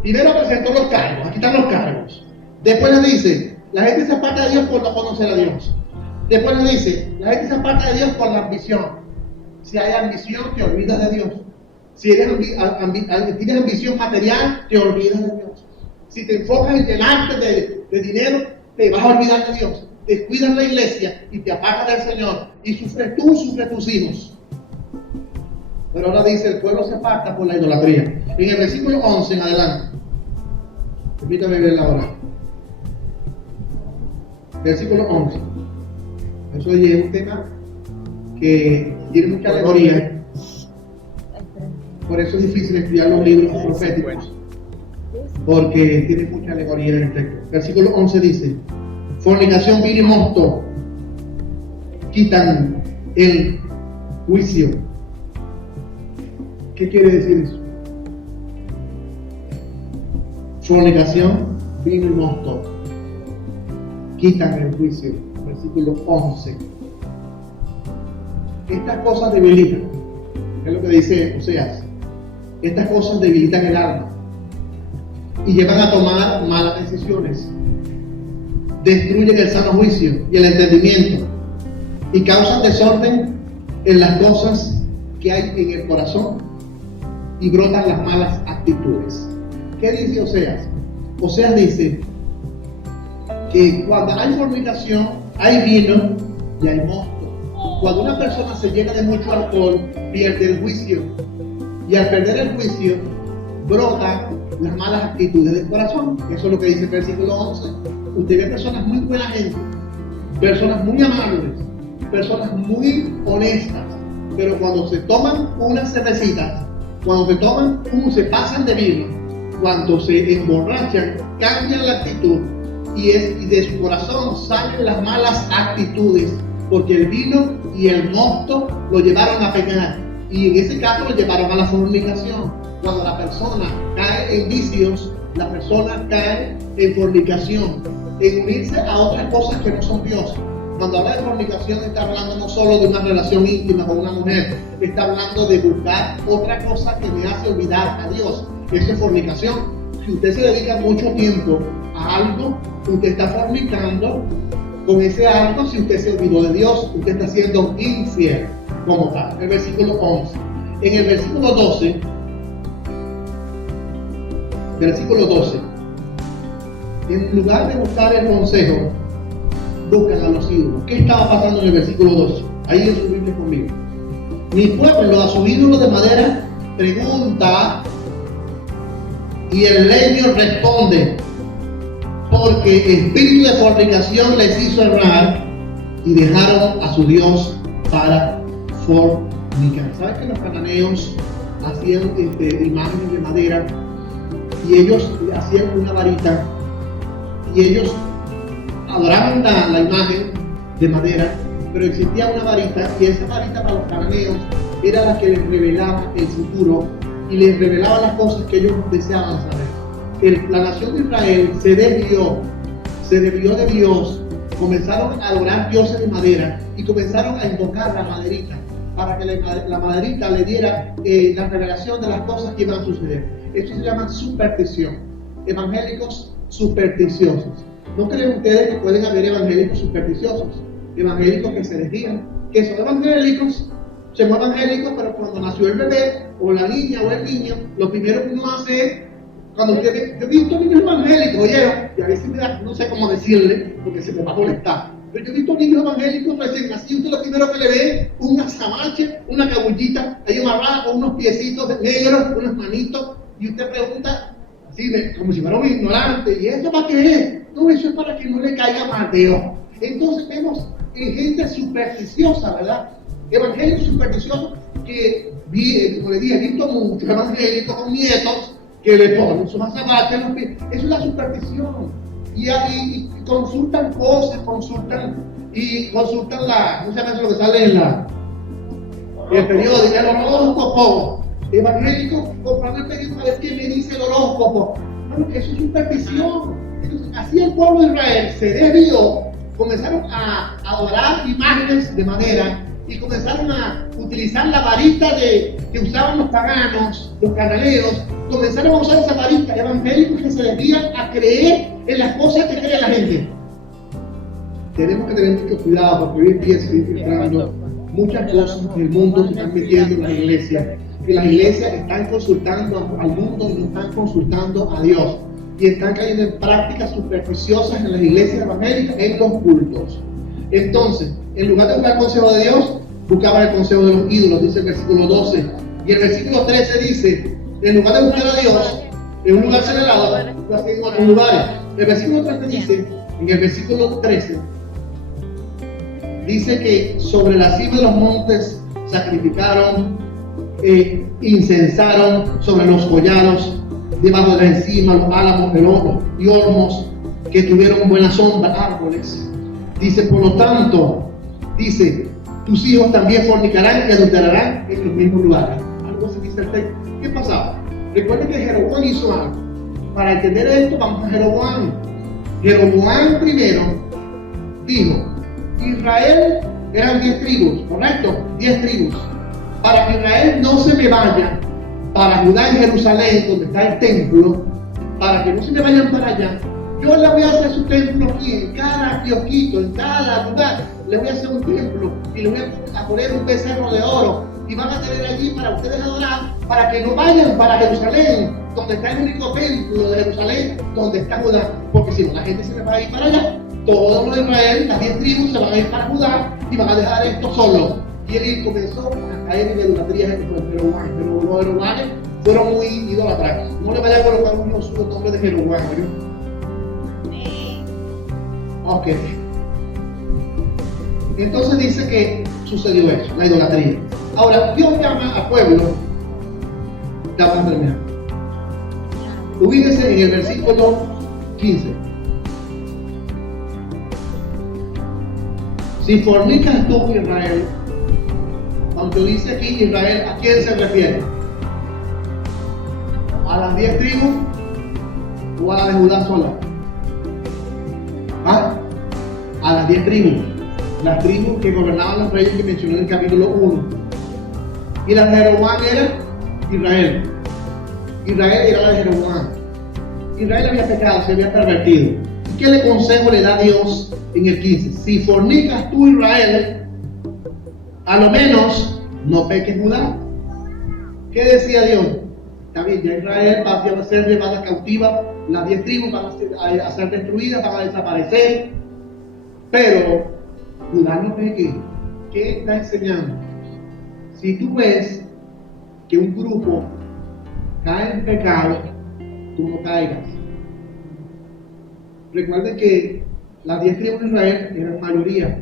Primero presentó los cargos, aquí están los cargos. Después le dice, la gente se aparta de Dios por no conocer a Dios. Después le dice, la gente se aparta de Dios por la ambición. Si hay ambición, te olvidas de Dios. Si tienes ambición material, te olvidas de Dios. Si te enfocas en llenarte de dinero, te vas a olvidar de Dios. Descuidas la iglesia y te apartas del Señor. Y sufres tú, sufres tus hijos. Pero ahora dice, el pueblo se aparta por la idolatría. En el versículo 11 en adelante. Permítame ver la hora. Versículo 11. Eso es un tema que tiene mucha alegoría. Por eso es difícil estudiar los libros proféticos. porque tiene mucha alegoría en el texto. Versículo 11 dice: fornicación, vino y mosto quitan el juicio. ¿Qué quiere decir eso? Fornicación, vino y mosto quitan el juicio. Versículo 11. Estas cosas debilitan, es lo que dice Oseas. Estas cosas debilitan el alma y llevan a tomar malas decisiones, destruyen el sano juicio y el entendimiento y causan desorden en las cosas que hay en el corazón y brotan las malas actitudes. ¿Qué dice Oseas? Oseas dice que cuando hay fornicación, hay vino y hay mosto. Cuando una persona se llena de mucho alcohol, pierde el juicio, y al perder el juicio, brotan las malas actitudes del corazón. Eso es lo que dice el versículo 11. Usted ve personas muy buena gente, personas muy amables, personas muy honestas, pero cuando se toman unas cervecitas, cuando se pasan de vino, cuando se emborrachan, cambian la actitud y de su corazón salen las malas actitudes, porque el vino y el mosto lo llevaron a pecar, y en ese caso lo llevaron a la fornicación. Cuando la persona cae en vicios, la persona cae en fornicación, en unirse a otras cosas que no son Dios. Cuando habla de fornicación, está hablando no solo de una relación íntima con una mujer, está hablando de buscar otra cosa que me hace olvidar a Dios. Eso es fornicación. Si usted se dedica mucho tiempo a algo, usted está fornicando con ese algo. Si usted se olvidó de Dios, usted está siendo infiel como tal. El versículo 11. En el versículo 12, en lugar de buscar el consejo, buscan a los ídolos. ¿Qué estaba pasando en el versículo 12? Ahí en su Biblia conmigo. Mi pueblo a su ídolo de madera pregunta y el leño responde, porque espíritu de fornicación les hizo errar y dejaron a su Dios para fornicar. ¿Sabes que los cananeos hacían imágenes de madera y ellos hacían una varita y ellos adoraban la imagen de madera, pero existía una varita y esa varita para los cananeos era la que les revelaba el futuro y les revelaba las cosas que ellos deseaban saber. La nación de Israel se desvió de Dios, comenzaron a adorar dioses de madera y comenzaron a invocar la maderita para que la maderita le diera la revelación de las cosas que iban a suceder. Esto se llama superstición. Evangélicos supersticiosos. ¿No creen ustedes que pueden haber evangélicos supersticiosos? Evangélicos que se desvían, que son evangélicos, pero cuando nació el bebé, o la niña, o el niño, lo primero que uno hace es, cuando usted, yo he visto niños evangélicos, oyeron, y a veces me da, no sé cómo decirle, porque se me va a molestar, pero yo he visto niños evangélicos recién nacidos, usted lo primero que le ve, un azabache, una cabullita, ahí amarrada con unos piecitos negros, unas manitos, y usted pregunta, así, como si fuera un ignorante, ¿y esto para qué es? No, eso es para que no le caiga mareo. Entonces vemos gente supersticiosa, ¿verdad? Evangélicos supersticiosos que, como le dije, he visto muchos evangélicos con nietos que le ponen sus azabaches en los pies. Eso es la superstición. Y consultan cosas, consultan la, ¿cómo se llama eso lo que sale en el periódico? El horóscopo. Evangélicos comprando el periódico a ver qué me dice el horóscopo. Bueno, eso es superstición. Entonces, así el pueblo de Israel se desvió, comenzaron a adorar imágenes de madera y comenzaron a utilizar la varita que usaban los paganos, los cananeos, comenzaron a usar esa varita. Evangélicos que se desvían a creer en las cosas que cree la gente. Tenemos que tener mucho cuidado porque hoy en día se están filtrando muchas cosas en el mundo, se están metiendo en las iglesias, que las iglesias están consultando al mundo y no están consultando a Dios. Y están cayendo en prácticas supersticiosas en las iglesias evangélicas, en los cultos. Entonces, en lugar de buscar el consejo de Dios, buscaban el consejo de los ídolos, dice el versículo 12. Y el versículo 13 dice, en lugar de buscar a Dios en un lugar señalado, lo hacen en otros lugares. El versículo 13 dice, en el versículo 13, dice que sobre la cima de los montes sacrificaron, incensaron sobre los collados debajo de la encima, los álamos, pelotos y olmos que tuvieron buena sombra, árboles. Dice, por lo tanto, dice, tus hijos también fornicarán y adulterarán en los mismos lugares. Algo así dice el texto. ¿Qué pasaba? Recuerden que Jeroboam hizo algo. Para entender esto, vamos a Jeroboam. Jeroboam primero dijo, Israel eran 10 tribus, ¿correcto? 10 tribus. Para que Israel no se me vaya para Judá y Jerusalén, donde está el templo, para que no se me vayan para allá, yo le voy a hacer su templo aquí, en cada kiosquito, en cada lugar, le voy a hacer un templo y le voy a poner un becerro de oro y van a tener allí para ustedes adorar, para que no vayan para Jerusalén, donde está el único templo de Jerusalén, donde está Judá, porque si no la gente se me va a ir para allá, todos los de Israel, las 10 tribus se van a ir para Judá y van a dejar esto solo. Y él comenzó a caer en idolatría, pero los jeroboanes fueron muy idólatras. No le vaya a colocar un nombre de Jeroboam, ¿no? Ok. Entonces dice que sucedió eso, la idolatría. Ahora, Dios llama al pueblo. Ya vamos a terminar. Ubíquese en el versículo 15. Si fornicas tú, Israel, aunque dice aquí Israel, ¿a quién se refiere? ¿A las 10 tribus o a la de Judá sola? ¿Ah? A las 10 tribus. Las tribus que gobernaban los reyes que mencioné en el capítulo 1. Y la de Jeroboam era Israel. Israel era la de Jeroboam. Israel había pecado, se había pervertido. ¿Y qué le consejo le da Dios en el 15? Si fornicas tú, Israel, a lo menos no peques Judá. ¿Qué decía Dios? Está bien, ya Israel va a ser llevada cautiva, las 10 tribus van a ser destruidas, van a desaparecer, pero Judá no peque. ¿Qué está enseñando? Si tú ves que un grupo cae en pecado, tú no caigas. Recuerden que las 10 tribus de Israel eran mayoría.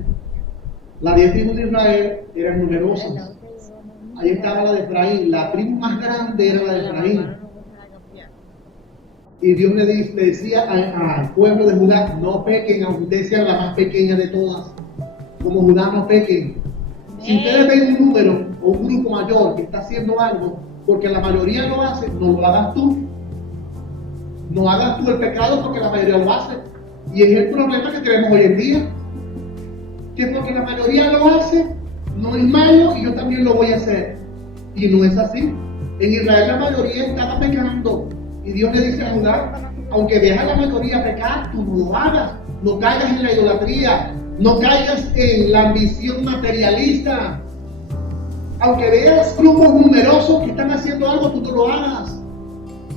Las 10 tribus de Israel eran numerosas. Ahí estaba la de Efraín. La tribu más grande era la de Efraín. Y Dios le decía al pueblo de Judá, no pequen, aunque ustedes sean la más pequeña de todas. Como Judá, no pequen. Si ustedes ven un número o un grupo mayor que está haciendo algo, porque la mayoría lo hace, no lo hagas tú. No hagas tú el pecado porque la mayoría lo hace. Y es el problema que tenemos hoy en día. Que porque la mayoría lo hace, no es malo y yo también lo voy a hacer. Y no es así. En Israel la mayoría estaba pecando. Y Dios le dice a Judá, aunque veas a la mayoría pecar, tú no lo hagas. No caigas en la idolatría. No caigas en la ambición materialista. Aunque veas grupos numerosos que están haciendo algo, tú no lo hagas.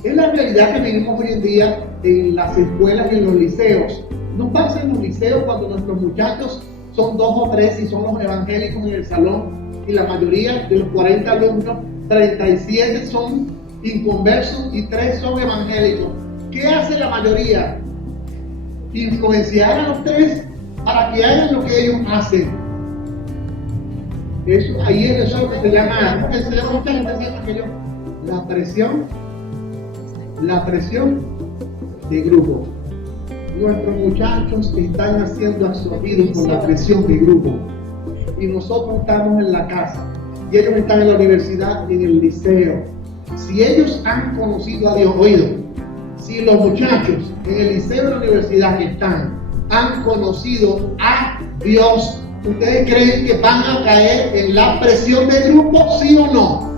Es la realidad que vivimos hoy en día en las escuelas y en los liceos. No pasa en los liceos cuando nuestros muchachos son 2 o 3 y son los evangélicos en el salón, y la mayoría de los 40 alumnos, 37 son inconversos y 3 son evangélicos. ¿Qué hace la mayoría? Influenciar a los 3 para que hagan lo que ellos hacen. Eso, ahí es eso que se llama, ¿cómo que se llama? Mucha gente dice aquello, la presión de grupo. Nuestros muchachos están siendo absorbidos por la presión de grupo. Y nosotros estamos en la casa. Y ellos están en la universidad y en el liceo. Si ellos han conocido a Dios, oído, si los muchachos en el liceo y en la universidad que están han conocido a Dios, ¿ustedes creen que van a caer en la presión de grupo, sí o no?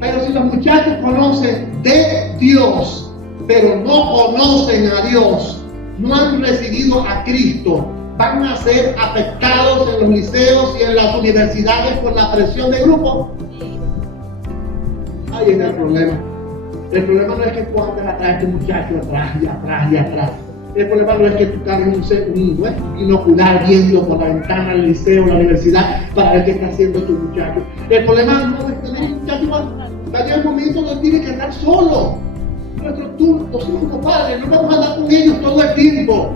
Pero si los muchachos conocen de Dios, pero no conocen a Dios, no han recibido a Cristo, van a ser afectados en los liceos y en las universidades por la presión de grupo. Ahí está el problema. El problema no es que tú andes atrás de este muchacho, atrás y atrás y atrás. El problema no es que tú cargues un binocular viendo por la ventana del liceo, la universidad, para ver qué está haciendo tu muchacho. El problema no es que el muchacho va a llegar un momento donde tiene que andar solo. Nosotros como padres no vamos a andar con ellos todo el tiempo.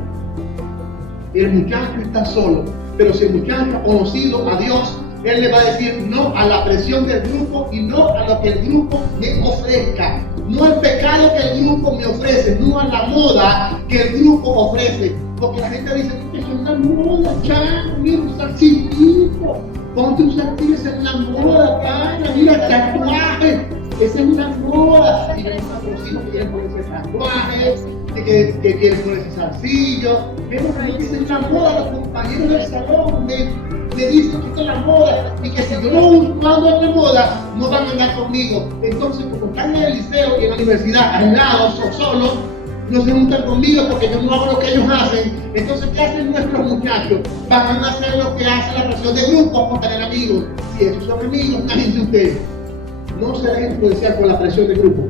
El muchacho está solo, pero si el muchacho ha conocido a Dios, él le va a decir no a la presión del grupo y no a lo que el grupo le ofrezca. no el pecado que el grupo me ofrece, no a la moda que el grupo ofrece. Porque la gente dice, eso es una moda, chamo, mira un salsillito, ponte un salsillo, esa es una moda, pana, mira tatuaje, esa es una moda. Y ven a los hijos que quieren ponerse tatuajes, que quieren ponerse salsillo. Vemos ahí que esa es una moda, los compañeros del salón me dicen que esta es la moda y que si yo no ando en la moda, no van a andar conmigo. Entonces, como están en el liceo y en la universidad, aislados o solos, no se juntan conmigo porque yo no hago lo que ellos hacen. Entonces, ¿qué hacen nuestros muchachos? Van a hacer lo que hace la presión de grupo por tener amigos. Si esos son amigos, imagínense ustedes. No se dejen influenciar por la presión de grupo.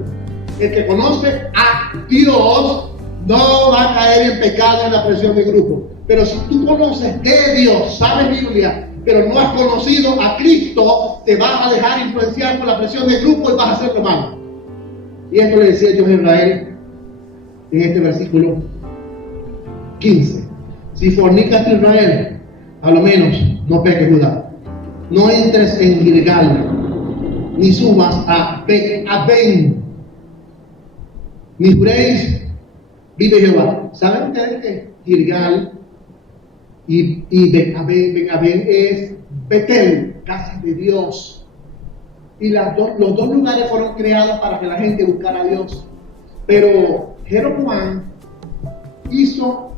El que conoce a Dios no va a caer en pecado en la presión de grupo. Pero si tú conoces de Dios, sabes Biblia, pero no has conocido a Cristo, te vas a dejar influenciar por la presión de grupo y vas a hacer lo malo. Y esto le decía yo a Israel en este versículo 15. Si fornicas a Israel, a lo menos no peques Judá. No entres en Gilgal, ni subas a Bet-Aven, ni juréis, vive Jehová. ¿Saben ustedes que Gilgal y Bet-Aven es Betel, casa de Dios? Y los dos lugares fueron creados para que la gente buscara a Dios. Pero Jeroboam hizo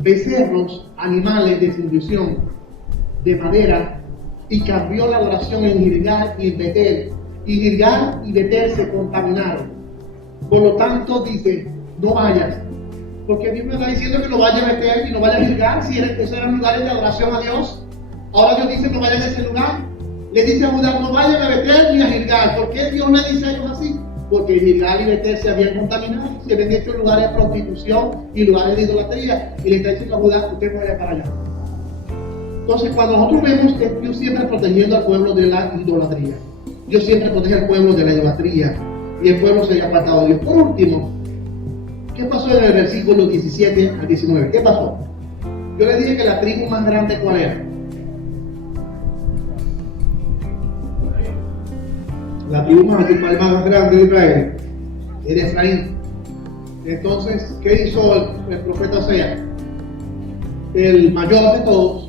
becerros, animales de fundición de madera, y cambió la adoración en Gilgal y en Betel. Y Gilgal y Betel se contaminaron. Por lo tanto, dice, no vayas. Porque Dios me está diciendo que no vaya a Betel y no vaya a Gilgal, si esos eran lugares de adoración a Dios. Ahora Dios dice, no vayan a ese lugar. Le dice a Judá, no vayan a Betel ni a Gilgal. ¿Por qué Dios le dice a ellos así? Porque Gilgal y Betel se habían contaminado, se habían hecho lugares de prostitución y lugares de idolatría. Y le está diciendo a Judá, usted no vaya para allá. Entonces, cuando nosotros vemos que Dios siempre protegiendo al pueblo de la idolatría, Dios siempre protege al pueblo de la idolatría, y el pueblo se haya apartado de Dios. Por último, ¿qué pasó en el versículo 17 al 19? ¿Qué pasó? Yo le dije que la tribu más grande, ¿cuál era? La tribu más grande de Israel era Efraín. Entonces, ¿qué hizo el profeta Oseas? El mayor de todos,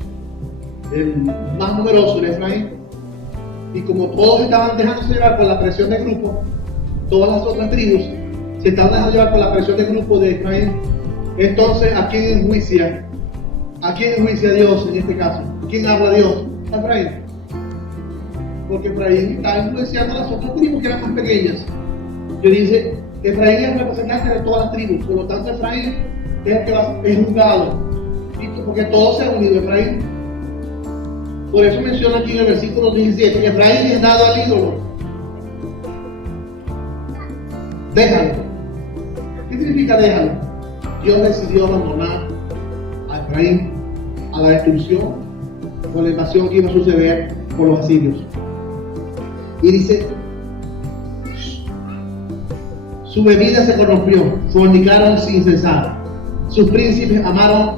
el más numeroso era Efraín. Y como todos estaban dejándose llevar por la presión del grupo, todas las otras tribus se estaban dejando llevar por la presión del grupo de Efraín. Entonces, ¿a quién enjuicia? ¿A quién enjuicia Dios en este caso? ¿Quién habla a Dios? A Efraín. Porque Efraín está influenciando a las otras tribus que eran más pequeñas. Yo dice, Efraín es el representante de todas las tribus, por lo tanto Efraín es el que es juzgado, porque todos se han unido a Efraín. Por eso menciona aquí en el versículo 17, que Efraín es dado al ídolo. Déjalo. ¿Qué significa déjalo? Dios decidió abandonar a Efraín a la destrucción por la invasión que iba a suceder por los asirios. Y dice, su bebida se corrompió, fornicaron sin cesar, sus príncipes amaron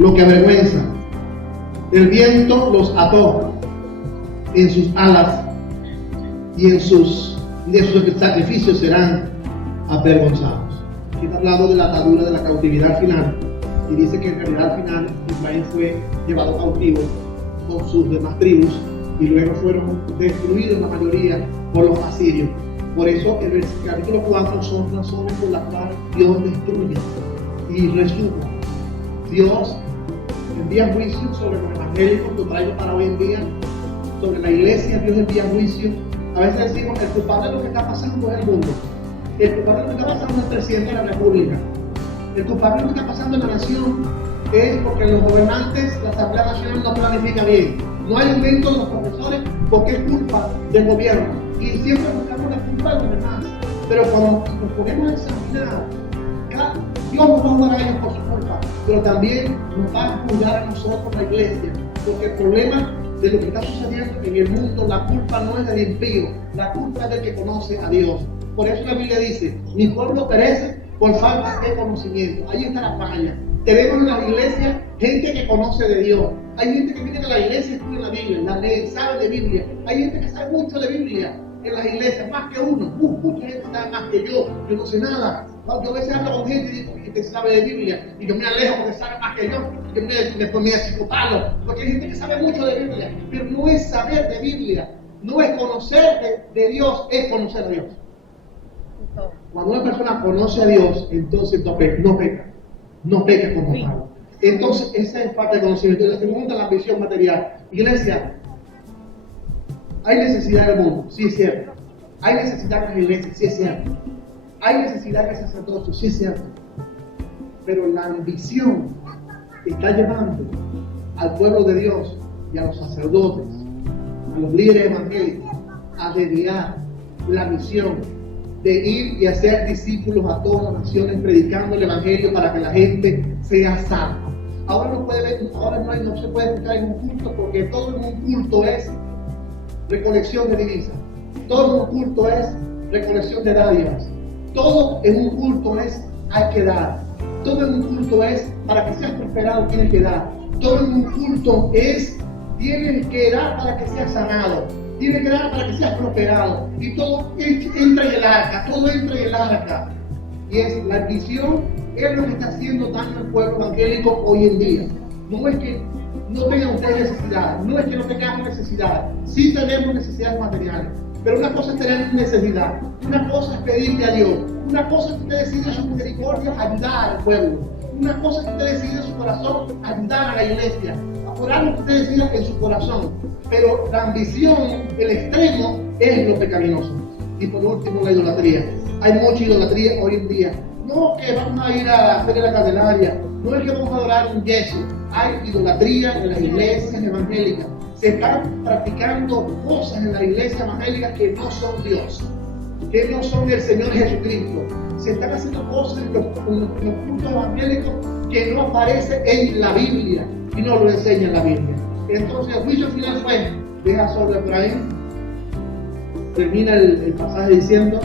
lo que avergüenza, el viento los ató en sus alas y de sus sacrificios serán avergonzados. Aquí está hablando de la atadura de la cautividad final, y dice que en realidad al final Israel fue llevado cautivo con sus demás tribus, y luego fueron destruidos la mayoría por los asirios. Por eso el capítulo 4 son razones por las cuales Dios destruye y resume. Dios envía juicio sobre los evangélicos, lo traigo para hoy en día, sobre la iglesia. Dios envía juicio. A veces decimos, el culpable de lo que está pasando es el mundo. El culpable de lo que está pasando es el presidente de la república. El culpable de lo que está pasando en la nación es porque los gobernantes, la Asamblea Nacional no planifica bien. No hay aumento de los profesores porque es culpa del gobierno. Y siempre buscamos la culpa de los demás. Pero cuando nos ponemos a examinar, Dios nos va a juzgar a ellos por su culpa, pero también nos va a juzgar a nosotros, la iglesia. Porque el problema de lo que está sucediendo en el mundo, la culpa no es del impío, la culpa es del que conoce a Dios. Por eso la Biblia dice, mi pueblo perece por falta de conocimiento. Ahí está la falla. Tenemos en las iglesias gente que conoce de Dios. Hay gente que viene a la iglesia, estudia la Biblia, la lee, sabe de Biblia. Hay gente que sabe mucho de Biblia, en las iglesias, más que uno. Mucha gente sabe más que yo no sé nada. Yo a veces hablo con gente y digo que sabe de Biblia, y yo me alejo porque sabe más que yo, después me chicotarlo, porque hay gente que sabe mucho de Biblia, pero no es saber de Biblia, no es conocer de Dios, es conocer a Dios. Cuando una persona conoce a Dios, entonces no peca como tal. Entonces, esa es parte del conocimiento. La segunda, la ambición material. Iglesia, hay necesidad en el mundo, sí es cierto. Hay necesidad en las iglesias, sí es cierto. Hay necesidad en el sacerdocio, sí es cierto. Pero la ambición está llevando al pueblo de Dios y a los sacerdotes, a los líderes evangélicos, a desviar la misión de ir y hacer discípulos a todas las naciones predicando el evangelio para que la gente sea salva. Ahora no se puede escuchar en un culto porque todo en un culto es recolección de divisas, todo en un culto es recolección de dádivas, todo en un culto es hay que dar, todo en un culto es para que seas prosperado tienes que dar, todo en un culto es tienes que dar para que seas sanado, tienes que dar para que seas prosperado, y todo entra en el arca, todo entra en el arca. Y es la ambición, es lo que está haciendo daño al pueblo evangélico hoy en día. No es que no tengan ustedes necesidad, no es que no tengamos necesidad, sí tenemos necesidades materiales, pero una cosa es tener necesidad, una cosa es pedirle a Dios, una cosa es que usted decide en su misericordia ayudar al pueblo, una cosa es que usted decide en su corazón ayudar a la iglesia, orar lo que usted decida en su corazón, pero la ambición, el extremo, es lo pecaminoso. Y por último, la idolatría. Hay mucha idolatría hoy en día. No que vamos a ir a la Feria de la Candelaria, no es que vamos a adorar un yeso. Hay idolatría en las iglesias evangélicas. Se están practicando cosas en las iglesias evangélicas que no son Dios, que no son del Señor Jesucristo. Se están haciendo cosas en los cultos evangélicos que no aparecen en la Biblia y no lo enseña en la Biblia. Entonces el juicio final fue, deja sobre Efraín, termina el pasaje diciendo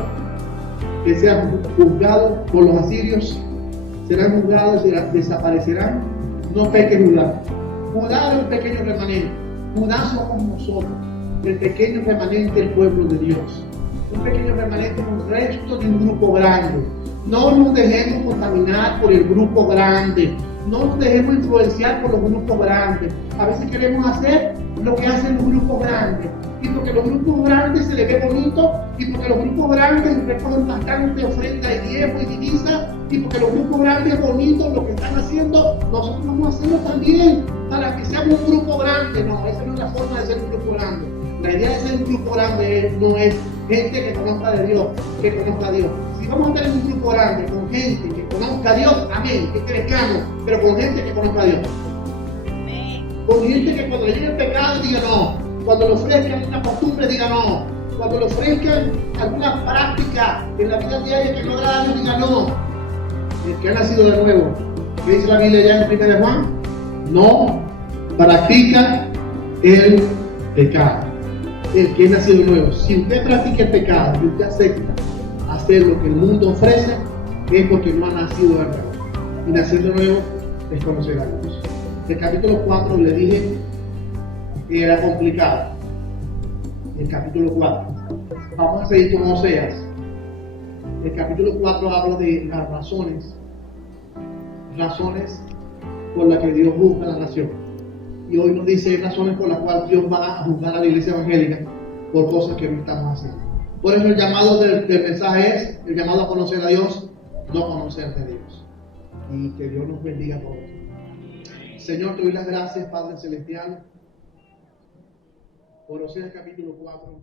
que sean juzgados por los asirios, serán juzgados y desaparecerán, no peque Judá. Judá es un pequeño remanente, Judá somos nosotros, el pequeño remanente del pueblo de Dios. Un pequeño remanente es un resto de un grupo grande. No nos dejemos contaminar por el grupo grande. No nos dejemos influenciar por los grupos grandes. A veces queremos hacer lo que hacen los grupos grandes. Y porque los grupos grandes se les ve bonito, y porque los grupos grandes recogen bastante ofrenda y diezmo y divisa, y porque los grupos grandes bonitos lo que están haciendo, nosotros vamos a hacerlo también para que seamos un grupo grande. No, esa no es la forma de ser un grupo grande. La idea de ser un grupo grande no es gente que conozca de Dios, que conozca a Dios. Si vamos a tener un grupo grande con gente que conozca a Dios, amén, que crezcamos, pero con gente que conozca a Dios. Amén. Con gente que cuando le llegue el pecado diga no, cuando le ofrezcan una costumbre diga no, cuando le ofrezcan alguna práctica en la vida diaria que no agrada a Dios diga no. El que ha nacido de nuevo, ¿qué dice la Biblia ya en 1 de Juan? No practica el pecado. El que es nacido de nuevo, si usted practica el pecado y usted acepta hacer lo que el mundo ofrece, es porque no ha nacido de nuevo. Y nacer de nuevo es conocer a Dios. El capítulo 4 le dije que era complicado. El capítulo 4. Vamos a seguir con Oseas. El capítulo 4 habla de las razones por las que Dios juzga a la nación. Y hoy nos dice razones por las cuales Dios va a juzgar a la iglesia evangélica por cosas que no estamos haciendo. Por eso el llamado del mensaje es el llamado a conocer a Dios, no conocer de Dios. Y que Dios nos bendiga a todos. Señor, te doy las gracias, Padre Celestial, por Oseas capítulo 4.